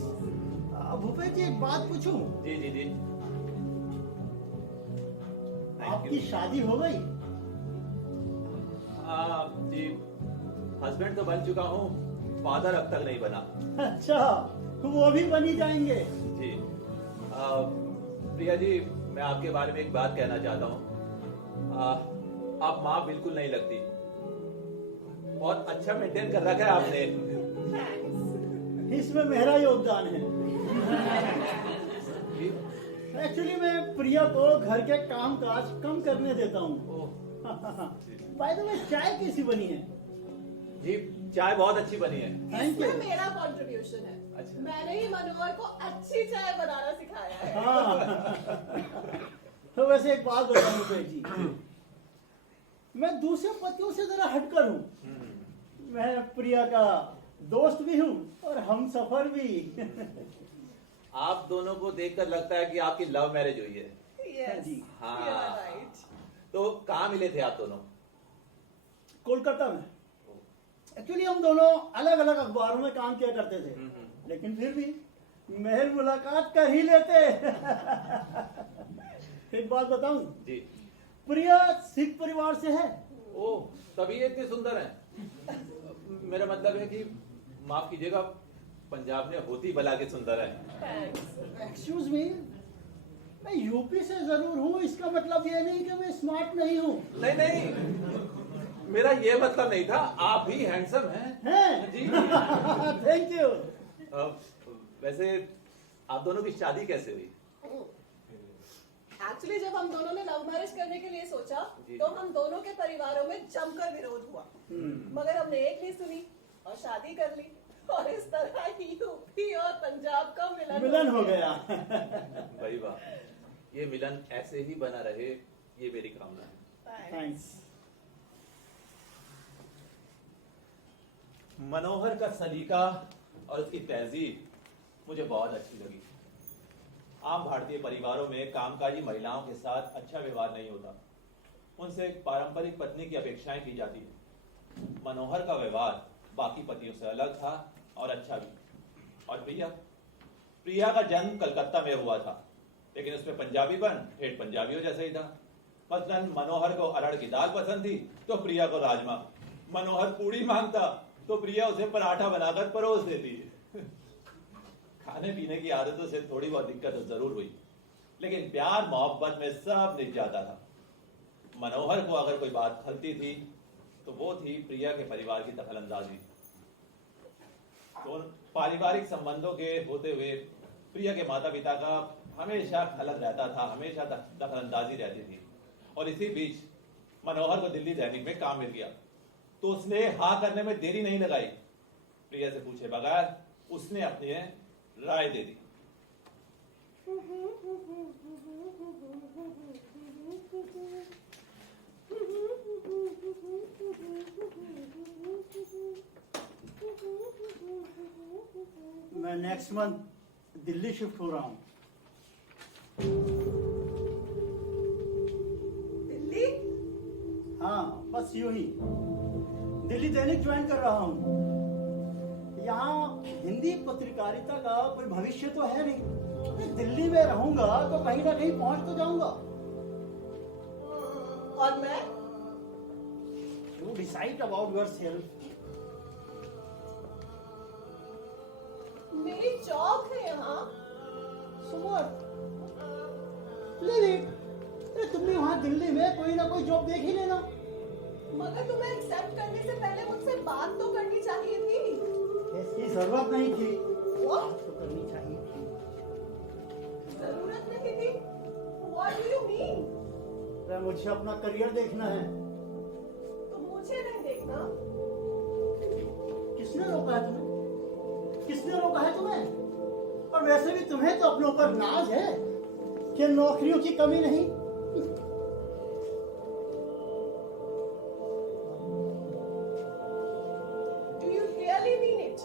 भूपेश जी एक बात पूछूं? जी जी जी। आपकी शादी हो गई? हाँ जी, हस्बैंड तो बन चुका हूँ, फादर अब तक नहीं बना। अच्छा, वो भी बनी जाएंगे। जी प्रिया जी, मैं आपके बारे में एक बात कहना चाहता हूँ। आप माँ बिल्कुल नहीं लगती। बहुत अच्छा मेंटेन कर रखा है आपने। इसमें मेरा योगदान है। एक्चुअली मैं प्रिया को घर के काम काज कम करने देता हूँ। बाय द वे, चाय कैसी बनी है? जी, चाय बहुत अच्छी बनी है। Thank you. इसमें मेरा कंट्रीब्यूशन है। अच्छा। मैंने ही मनोहर को अच्छी चाय बनाना सिखाया है। हाँ। तो वैसे एक बात बताऊं भूपेश जी, मैं दूसरे पतियों से जरा हटकर हूँ। मैं प्रिया का दोस्त भी हूँ और हम सफर भी। आप दोनों को देखकर लगता है कि आपकी लव मैरिज हुई है। Yes, जी। हाँ। you are right. तो कहाँ मिले थे आप दोनों? कोलकाता में। एक्चुअली हम दोनों अलग अलग अखबारों में काम किया करते थे, लेकिन फिर भी महज मुलाकात कर ही लेते। एक बात बताऊं? जी। प्रिया सिख परिवार से है। ओ, तभी ये इतनी सुंदर है। मेरा मतलब है कि माफ कीजिएगा, पंजाब में होती भला के सुंदर है। Thanks. एक्सक्यूज मी, मैं यूपी से जरूर हूँ, इसका मतलब ये नहीं कि मैं स्मार्ट नहीं हूँ। नहीं नहीं, मेरा ये मतलब नहीं था। आप भी हैंडसम हैं। जी। Thank you. वैसे आप दोनों की शादी कैसे हुई? एक्चुअली जब हम दोनों ने लव मैरिज करने के लिए सोचा, जी। तो हम दोनों के परिवारों में जमकर विरोध हुआ, मगर हमने एक नहीं सुनी और शादी कर ली, और इस तरह यूपी और पंजाब का मिलन हो गया। भाई वाह, ये मिलन ऐसे ही बना रहे, ये मेरी कामना है। थैंक्स। मनोहर का सलीका और उसकी तहजीब मुझे बहुत अच्छी लगी। आम भारतीय परिवारों में कामकाजी महिलाओं के साथ अच्छा व्यवहार नहीं होता, उनसे एक पारंपरिक पत्नी की अपेक्षाएं की जाती है। मनोहर का व्यवहार बाकी पतियों से अलग था और अच्छा भी। और प्रिया का जन्म कलकत्ता में हुआ था, लेकिन उसमें पंजाबीपन ठेठ पंजाबियों जैसा ही था। मसलन मनोहर को अरहर की दाल पसंद थी तो प्रिया को राजमा। मनोहर पूड़ी मांगता तो प्रिया उसे पराठा बनाकर परोस देती। खाने पीने की आदतों से थोड़ी बहुत दिक्कत तो जरूर हुई, लेकिन प्यार मोहब्बत में सब निज जाता था। मनोहर को अगर कोई बात खलती थी तो वो थी प्रिया के परिवार की दखलंदाजी। तो पारिवारिक संबंधों के होते हुए प्रिया के माता पिता का हमेशा खलल रहता था, हमेशा दखलंदाजी रहती थी। और इसी बीच मनोहर को दिल्ली दैनिक में काम मिल गया, तो उसने हाँ करने में देरी नहीं लगाई। प्रिया से पूछे बगैर उसने अपनी राय दे दी। मैं नेक्स्ट मंथ दिल्ली शिफ्ट हो रहा हूँ। दिल्ली? हाँ, बस यूं ही। दिल्ली दैनिक ज्वाइन कर रहा हूँ। यहाँ हिंदी पत्रकारिता का कोई भविष्य तो है नहीं। मैं दिल्ली में रहूंगा तो कहीं ना कहीं पहुंच तो जाऊंगा। और मैं? You decide about yourself. मेरी जॉब है यहाँ। So what? Leave it. अरे तुमने वहाँ दिल्ली में कोई ना कोई जॉब देख ही लेना। मगर तुम्हें एक्सेप्ट करने से पहले मुझसे बात तो करनी चाहिए थी। इसकी जरूरत नहीं थी। What? बात तो करनी चाहिए थी। जरूरत नहीं थी? What do you mean? अरे मुझे अपना करियर देखना है। तो मुझे नहीं देखना। किसने रोका है तुम्हें? किसने रोका है तुम्हें? और वैसे भी तुम्हें तो अपनों पर नाज है कि नौकरियों की कमी नहीं। Do you really mean it?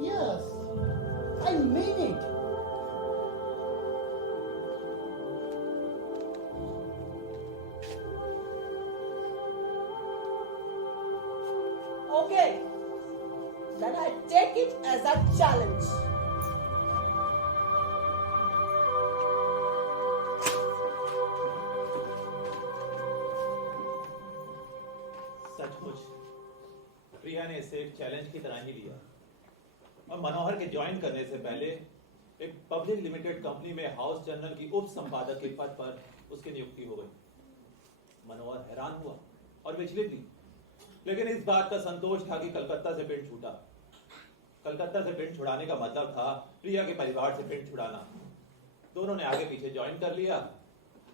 Yes, I mean it. Okay. Then I take it as a challenge. ने इसे एक चैलेंज की तरह ही लिया और मनोहर के ज्वाइन करने से पहले एक पब्लिक लिमिटेड कंपनी में हाउस जर्नल की उप संपादक के पद पर उसकी नियुक्ति हो गई। मनोहर हैरान हुआ और विचलित भी, लेकिन इस बात का संतोष था कि कलकत्ता से पिंड छूटा। कलकत्ता से पिंड छुड़ाने का मतलब था प्रिया के परिवार से पिंड छुड़ाना। दोनों ने आगे पीछे ज्वाइन कर लिया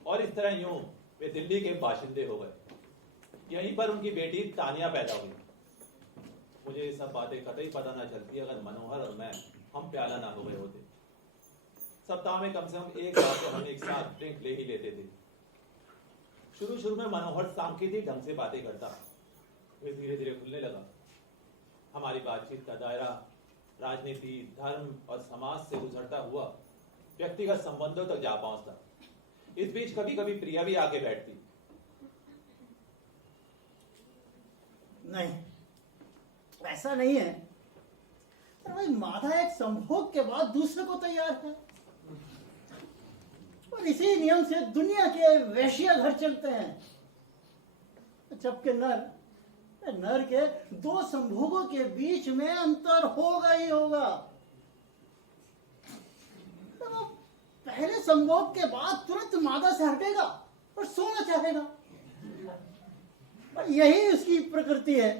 और इस तरह यूं वे दिल्ली के बाशिंदे हो गए। यहीं पर उनकी बेटी तानिया पैदा हुई। मुझे ये सब बातें कतई पता ना चलती अगर मनोहर और मैं हम प्याला ना हो गए होते। सप्ताह में कम से कम एक बार तो हम एक साथ ड्रिंक ले ही लेते थे। शुरू में मनोहर सांकेतिक ढंग से बातें करता, फिर धीरे धीरे खुलने लगा। हमारी बातचीत का दायरा राजनीति, धर्म और समाज से गुजरता हुआ व्यक्तिगत संबंधों तक जा पहुंचता। इस बीच कभी कभी प्रिया भी आके बैठती। नहीं, ऐसा नहीं है। अरे भाई, माधा एक संभोग के बाद दूसरे को तैयार है और इसी नियम से दुनिया के वैश्य घर चलते हैं। जबकि नर के दो संभोगों के बीच में अंतर होगा ही होगा। तो वो पहले संभोग के बाद तुरंत मादा से हटेगा और सोना चाहेगा, और यही उसकी प्रकृति है।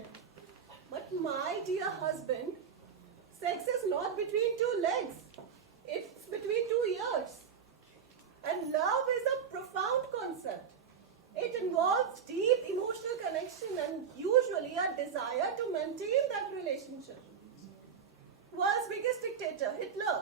But my dear husband, sex is not between two legs. It's between two ears. And love is a profound concept. It involves deep emotional connection and usually a desire to maintain that relationship. World's biggest dictator, Hitler,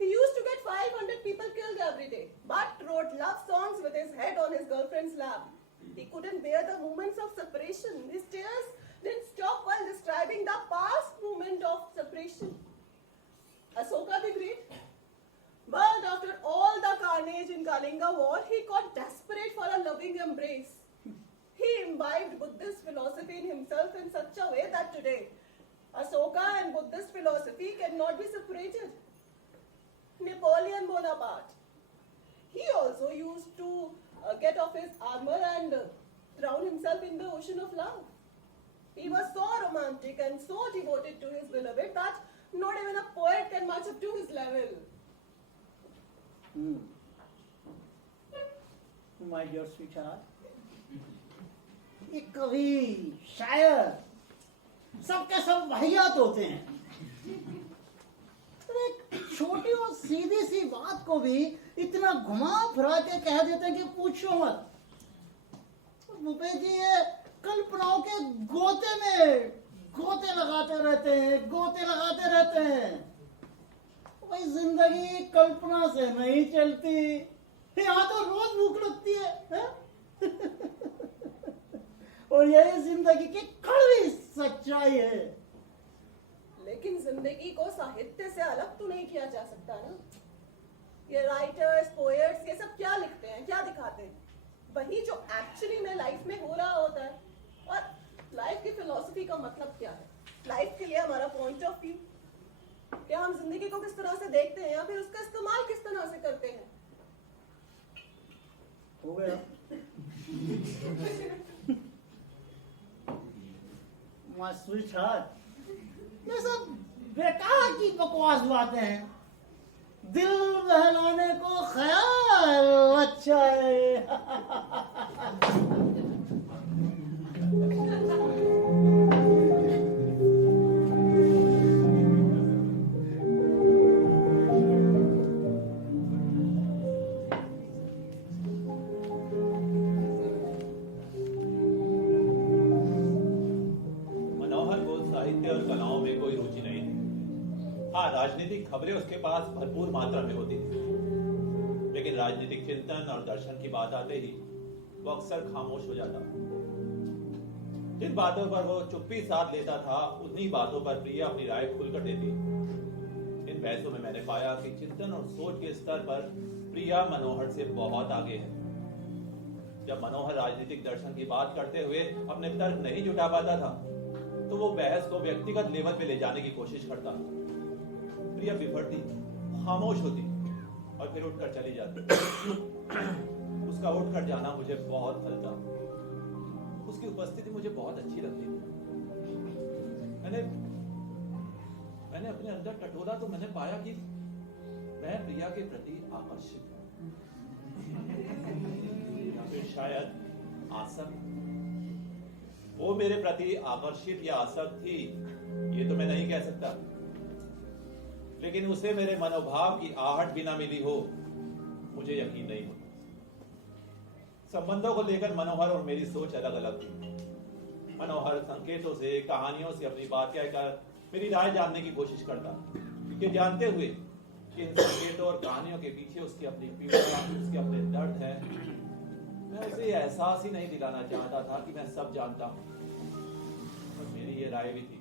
he used to get 500 people killed every day, but wrote love songs with his head on his girlfriend's lap. He couldn't bear the moments of separation. His tears didn't stop while describing the past moment of separation. Ashoka the Great, but after all the carnage in Kalinga War, he got desperate for a loving embrace. He imbibed Buddhist philosophy in himself in such a way that today, Ashoka and Buddhist philosophy cannot be separated. Napoleon Bonaparte, he also used to get off his armor and drown himself in the ocean of love. He was so romantic and so devoted to his beloved that not even a poet can match up to his level. My dear sweetheart, ये कवि, शायर, सबके सब वाहियात होते हैं। तो एक छोटी और सीधी सी बात को भी इतना घुमा फिरा के कह देते हैं कि पूछो मत। भूपेश जी ये कल्पनाओं के गोते में गोते लगाते रहते हैं। भाई जिंदगी कल्पना से नहीं चलती, यहाँ तो रोज भूख लगती है? और यही जिंदगी की कड़वी सच्चाई है। लेकिन जिंदगी को साहित्य से अलग तो नहीं किया जा सकता ना। ये राइटर्स, पोएट्स, ये सब क्या लिखते हैं, क्या दिखाते हैं? वही जो एक्चुअली में लाइफ में हो रहा होता है। और लाइफ की फिलॉसफी का मतलब क्या है? लाइफ के लिए हमारा पॉइंट ऑफ व्यू, क्या हम जिंदगी को किस तरह से देखते हैं या फिर उसका इस्तेमाल किस तरह से करते हैं? हो गया। My sweetheart, ये सब बेकार की बकवास बातें हैं। दिल बहलाने को ख्याल अच्छा है। राजनीतिक खबरें उसके पास भरपूर मात्रा में होती थी, लेकिन राजनीतिक चिंतन और दर्शन की बात आते ही वो अक्सर खामोश हो जाता। जिन बातों पर वो चुप्पी साध लेता था, उन्हीं बातों पर प्रिया अपनी राय खुलकर देती। इन बहसों में मैंने पाया कि चिंतन और सोच के स्तर पर प्रिया मनोहर से बहुत आगे है। जब मनोहर राजनीतिक दर्शन की बात करते हुए अपने तर्क नहीं जुटा पाता था, तो वो बहस को व्यक्तिगत लेवल पे ले जाने की कोशिश करता। प्रिया बिफरती, खामोश होती और फिर उठकर चली जाती। उसका उठकर जाना मुझे बहुत खलता। उसकी उपस्थिति मुझे बहुत अच्छी लगती थी। मैंने अपने अंदर टटोला तो मैंने पाया कि मैं प्रिया के प्रति आकर्षित हूं, या फिर शायद आसक्त। वो मेरे प्रति आकर्षित या आसक्त थी ये तो मैं नहीं कह सकता, लेकिन उसे मेरे मनोभाव की आहट भी ना मिली हो मुझे यकीन नहीं होता। संबंधों को लेकर मनोहर और मेरी सोच अलग अलग थी। मनोहर संकेतों से, कहानियों से अपनी बात कहकर मेरी राय जानने की कोशिश करता, ये जानते हुए कि इन संकेतों और कहानियों के पीछे उसकी अपनी पीड़ा, उसके अपने दर्द है। मैं उसे एहसास ही नहीं दिलाना चाहता था कि मैं सब जानता हूं। और मेरी ये राय भी थी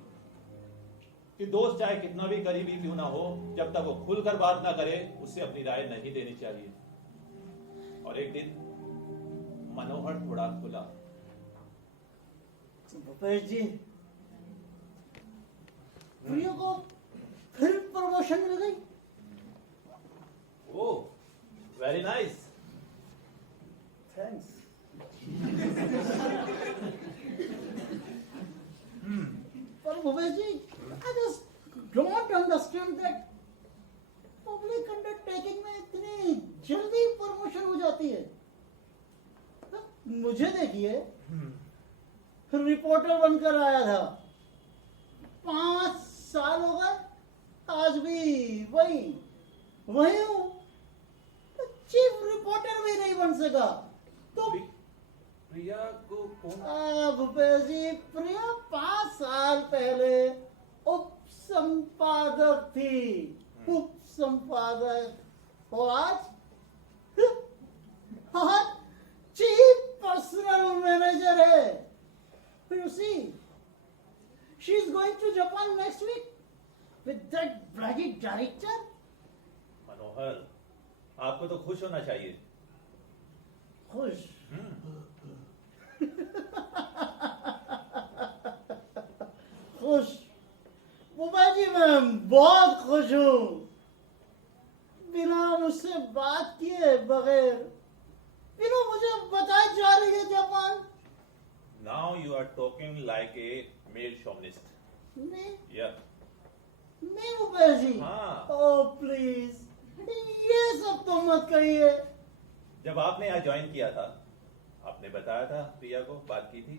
कि दोस्त चाहे कितना भी करीबी क्यों ना हो, जब तक वो खुलकर बात ना करे उससे अपनी राय नहीं देनी चाहिए। और एक दिन मनोहर थोड़ा खुला। भूपेश जी, प्रिया को फिर प्रमोशन मिल गई। ओह, वेरी नाइस। थैंक्स। पर भूपेश जी, I just don't understand that public undertaking में इतनी जल्दी प्रमोशन हो जाती है। मुझे देखिए, रिपोर्टर बनकर आया था, 5 साल हो गए, आज भी वही हूँ, चीफ रिपोर्टर भी नहीं बन सका। तो प्रिया को कौन? भूपेश जी, प्रिया 5 साल पहले उप संपादक थी, उप संपादक, और आज चीफ पर्सनल मैनेजर है। You see, she is going to Japan next week with that bloody director. मनोहर, आपको तो खुश होना चाहिए। खुश? खुश? बुबा जी, मैं बहुत खुश हूँ। बिना मुझसे बात किए बगैर, बिना मुझे बताए जा रही है Japan. Now you are talking like a male chauvinist. मैं Yeah. जी? हाँ। Oh please, ये सब तो मत कहिए। जब आपने यहाँ ज्वाइन किया था, आपने बताया था प्रिया को, बात की थी?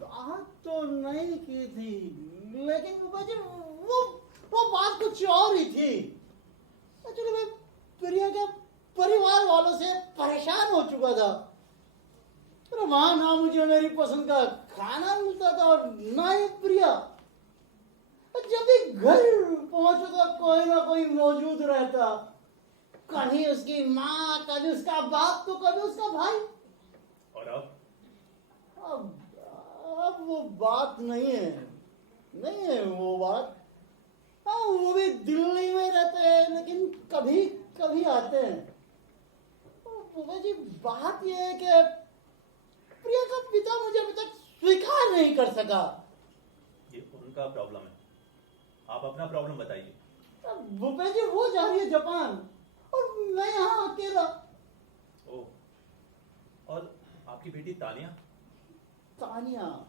बात तो नहीं की थी, लेकिन बुबा जी वो बात कुछ और ही थी। एक्चुअली मैं प्रिया के परिवार वालों से परेशान हो चुका था। वहां ना मुझे मेरी पसंद का खाना मिलता था और ना ही प्रिया। जब भी घर पहुंचो तो कोई ना कोई मौजूद रहता, कभी उसकी माँ, कभी उसका बाप, तो कभी उसका भाई। और अब वो बात नहीं है वो बात। हाँ, वो भी दिल्ली में रहते हैं, लेकिन कभी कभी आते हैं। बुबा जी, बात ये है कि प्रिया का पिता मुझे अभी तक स्वीकार नहीं कर सका। ये उनका प्रॉब्लम है, आप अपना प्रॉब्लम बताइए। भूपेश जी, वो जा रही है जापान और मैं यहाँ अकेला। ओह, और आपकी बेटी तानिया? तानिया,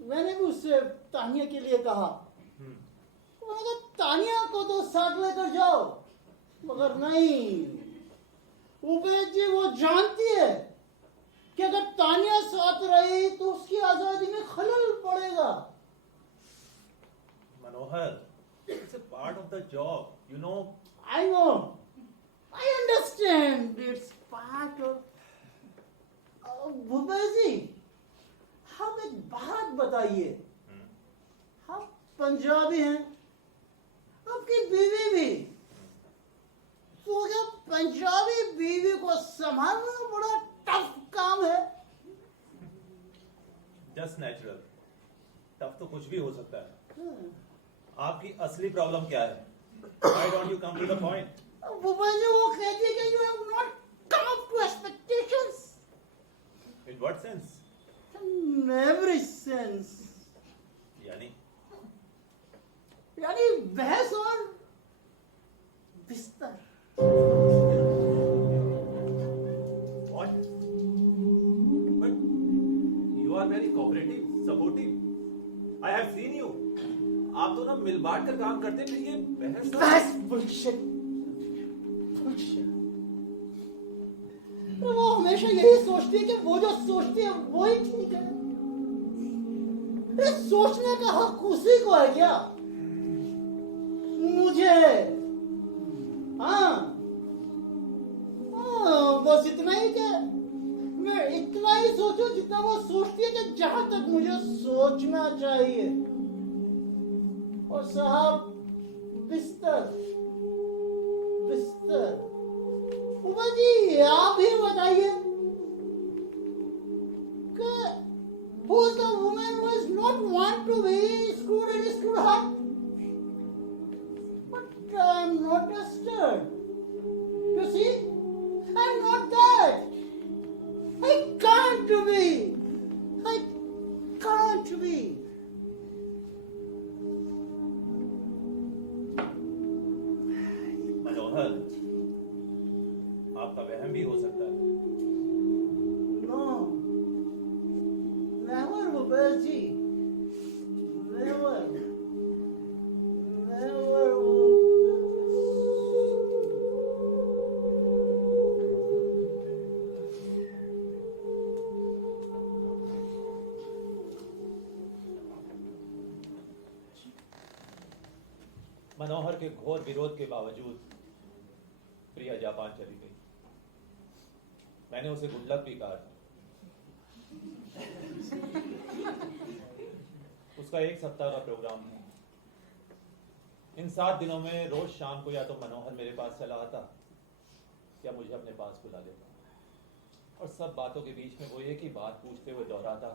मैंने भी उससे तानिया के लिए कहा। मैंने कहा तानिया को तो साथ लेकर जाओ, मगर नहीं। भूपेश जी, वो जानती है कि अगर तानिया साथ रही तो उसकी आजादी में खलल पड़ेगा। मनोहर, it's a part of the job, you know. I know, I understand, it's part of। Bhupesh जी, हम एक बात बताइए, हम पंजाबी हैं, आपकी बीवी भी, तो क्या पंजाबी बीवी को संभालना बड़ा टफ काम है? Just natural. टफ तो कुछ भी हो सकता है। आपकी असली प्रॉब्लम क्या है? Why don't you come to the point? Bhupesh जी, वो कहती है कि you have not come up to expectations. In what sense? In every sense. यानी बहस और बिस्तर। What? But you are very cooperative, supportive. I have बांट कर काम करते, फिर ये बहस बस bullshit. Bullshit. वो हमेशा यही सोचती है कि वो जो सोचती है वो ही ठीक है। अरे सोचने का हक उसी को है क्या? मुझे हाँ बस इतना ही क्या, मैं इतना ही सोचूं जितना वो सोचती है कि जहां तक मुझे सोचना चाहिए। और साहब बिस्तर बिस्तर उमा जी आप ही बताइए कि who's the woman who is not want to be screwed and screwed hard? But I'm not disturbed. You see, I'm not that. I can't be. I can't be. मनोहर, आपका वहम भी हो सकता है। No. Never, Bhupal ji. Never. Never. मनोहर के घोर विरोध के बावजूद प्रिया जापान चली गई। मैंने उसे गुड लक भी कहा था। उसका 1 सप्ताह का प्रोग्राम था। इन 7 दिनों में रोज शाम को या तो मनोहर मेरे पास चला आता या मुझे अपने पास बुला लेता, और सब बातों के बीच में वो एक ही बात पूछते हुए दोहराता,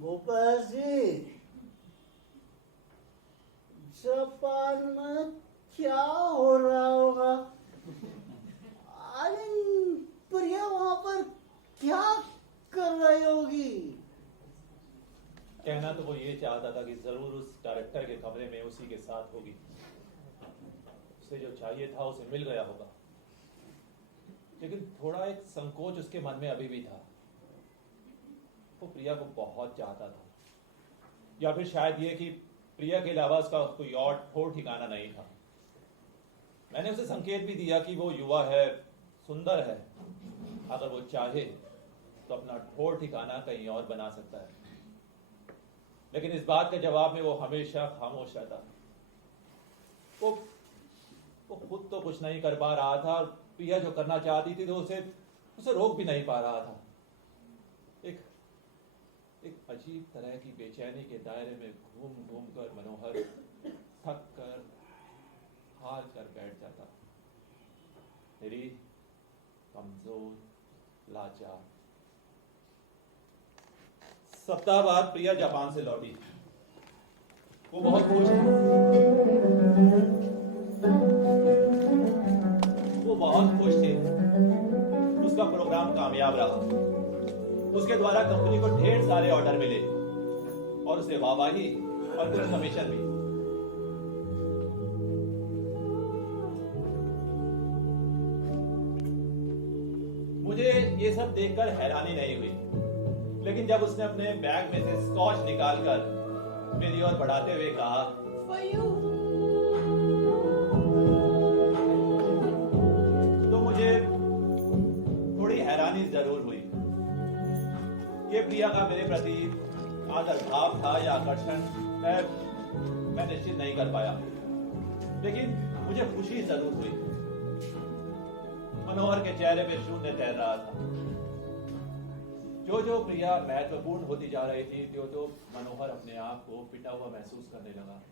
भोपाल जी जापान में क्या हो रहा होगा? अरे प्रिया वहां पर क्या कर रही होगी? कहना तो वो ये चाहता था कि जरूर उस डायरेक्टर के कमरे में उसी के साथ होगी। उसे जो चाहिए था उसे मिल गया होगा, लेकिन थोड़ा एक संकोच उसके मन में अभी भी था। वो प्रिया को बहुत चाहता था, या फिर शायद ये कि प्रिया के अलावा उसका कोई और ठोर ठिकाना नहीं था। मैंने उसे संकेत भी दिया कि वो युवा है, सुंदर है, अगर वो चाहे तो अपना ठोर ठिकाना कहीं और बना सकता है। लेकिन इस बात के जवाब में वो हमेशा खामोश रहता। वो खुद तो कुछ नहीं कर पा रहा था, और प्रिया जो करना चाहती थी तो उसे रोक भी नहीं पा रहा था। एक अजीब तरह की बेचैनी के दायरे में घूम घूम कर मनोहर थक कर हार कर बैठ जाता, मेरी कमजोर, लाचार। सप्ताह बाद प्रिया जापान से लौटी। वो बहुत खुश थी। उसका प्रोग्राम कामयाब रहा। उसके द्वारा कंपनी को ढेर सारे ऑर्डर मिले और उसे वाहवाही और कुछ कमीशन भी। मुझे ये सब देखकर हैरानी नहीं हुई, लेकिन जब उसने अपने बैग में से स्कॉच निकालकर मेरी ओर बढ़ाते हुए कहा, For you. तो मुझे थोड़ी हैरानी जरूर हुई। ये प्रिया का मेरे प्रति आदर भाव था या आकर्षण, मैं निश्चित नहीं कर पाया, लेकिन मुझे खुशी जरूर हुई। मनोहर के चेहरे पे शून्य तैर रहा था। जो प्रिया महत्वपूर्ण होती जा रही थी, तो मनोहर अपने आप को पिटा हुआ महसूस करने लगा,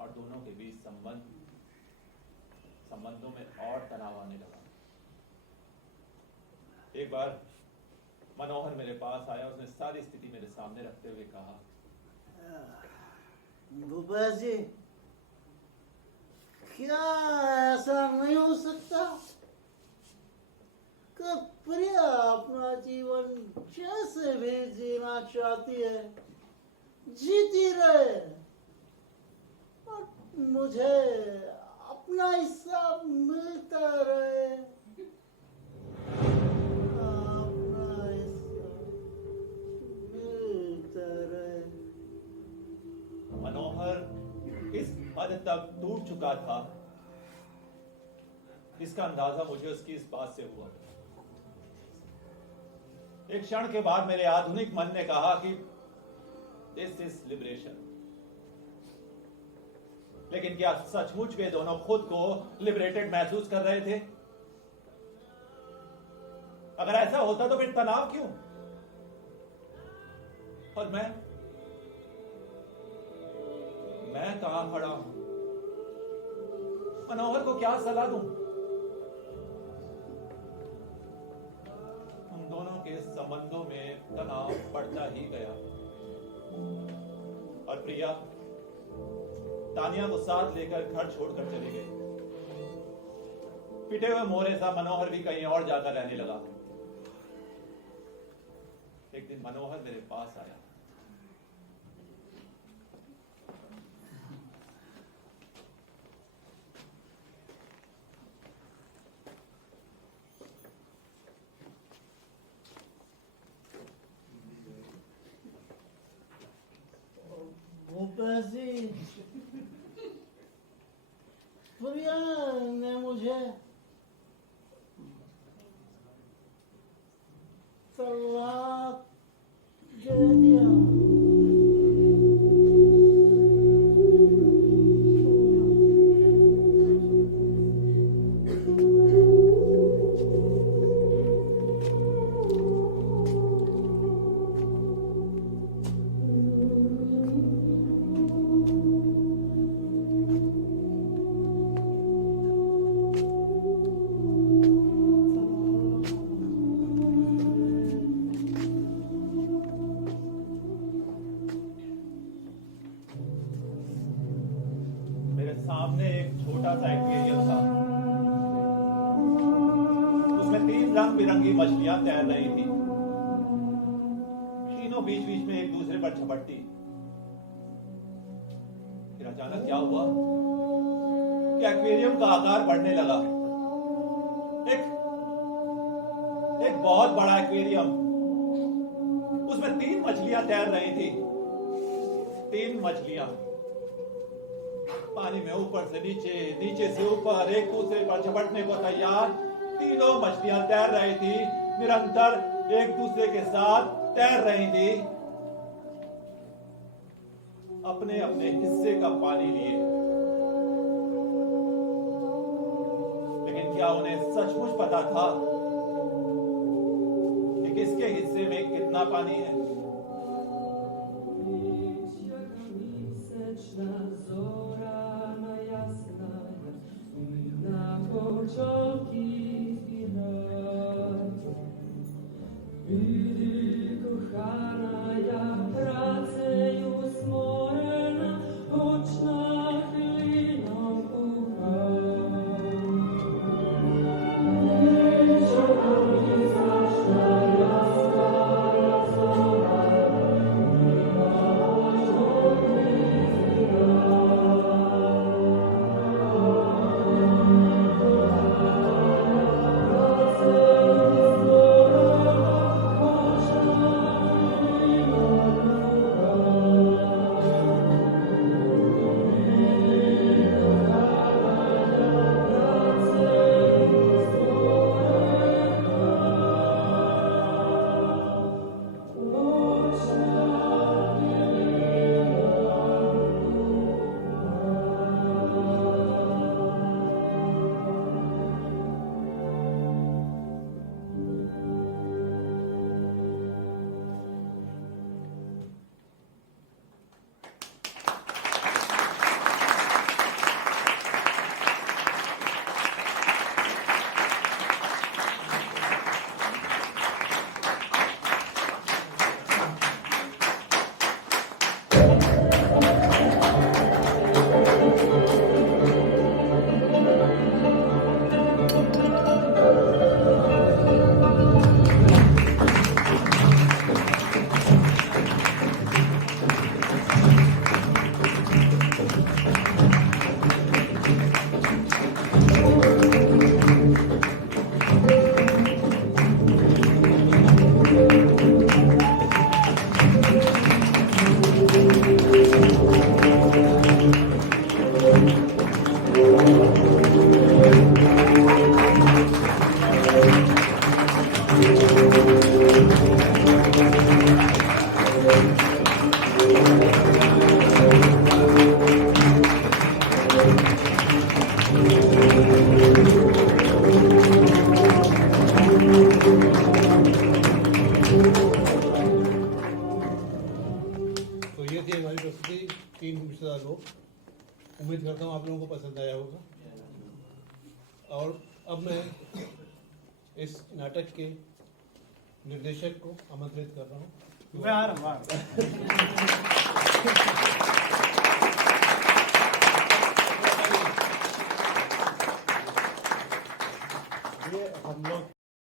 और दोनों के बीच संबंधों में और तनाव आने लगा। एक बार मनोहर मेरे पास आया। उसने सारी स्थिति मेरे सामने रखते हुए कहा, भूपेश जी, क्या ऐसा नहीं हो सकता कि प्रिया अपना जीवन जैसे भी जीना चाहती है जीती रहे, और मुझे अपना हिस्सा मिलता रहे। मनोहर तक टूट चुका था, इसका अंदाजा मुझे उसकी इस बात से हुआ। एक क्षण के बाद मेरे आधुनिक मन ने कहा कि दिस इज लिबरेशन। लेकिन क्या सचमुच वे दोनों खुद को लिबरेटेड महसूस कर रहे थे? अगर ऐसा होता तो फिर तनाव क्यों? और मैं कहां खड़ा हूं? मनोहर को क्या सलाह दूं? उन दोनों के संबंधों में तनाव बढ़ता ही गया। और प्रिया तानिया को साथ लेकर घर छोड़कर चली गई। पिटे हुए मोरे सा मनोहर भी कहीं और जाकर रहने लगा। एक दिन मनोहर मेरे पास आया। प्रिया ने मुझे तलाक दे दिया। मेरे सामने एक छोटा सा एक्वेरियम था। उसमें 3 रंग बिरंगी मछलियां तैर रही थी। तीनों बीच बीच में एक दूसरे पर झपटती। फिर अचानक क्या हुआ कि एक्वेरियम का आकार बढ़ने लगा। एक बहुत बड़ा एक्वेरियम, उसमें 3 मछलियां तैर रही थी। 3 मछलियां पानी में ऊपर से नीचे, नीचे से ऊपर, एक दूसरे पर झपटने को तैयार। तीनों मछलियां तैर रही थी, निरंतर एक दूसरे के साथ तैर रही थी, अपने अपने हिस्से का पानी लिए। लेकिन क्या उन्हें सचमुच पता था कि किसके हिस्से में कितना पानी है? तो ये थी हमारी प्रस्तुति, 3 गुमशुदा लोग। उम्मीद करता हूँ आप लोगों को पसंद आया होगा। और अब मैं इस नाटक के निर्देशक को आमंत्रित कर रहा हूँ।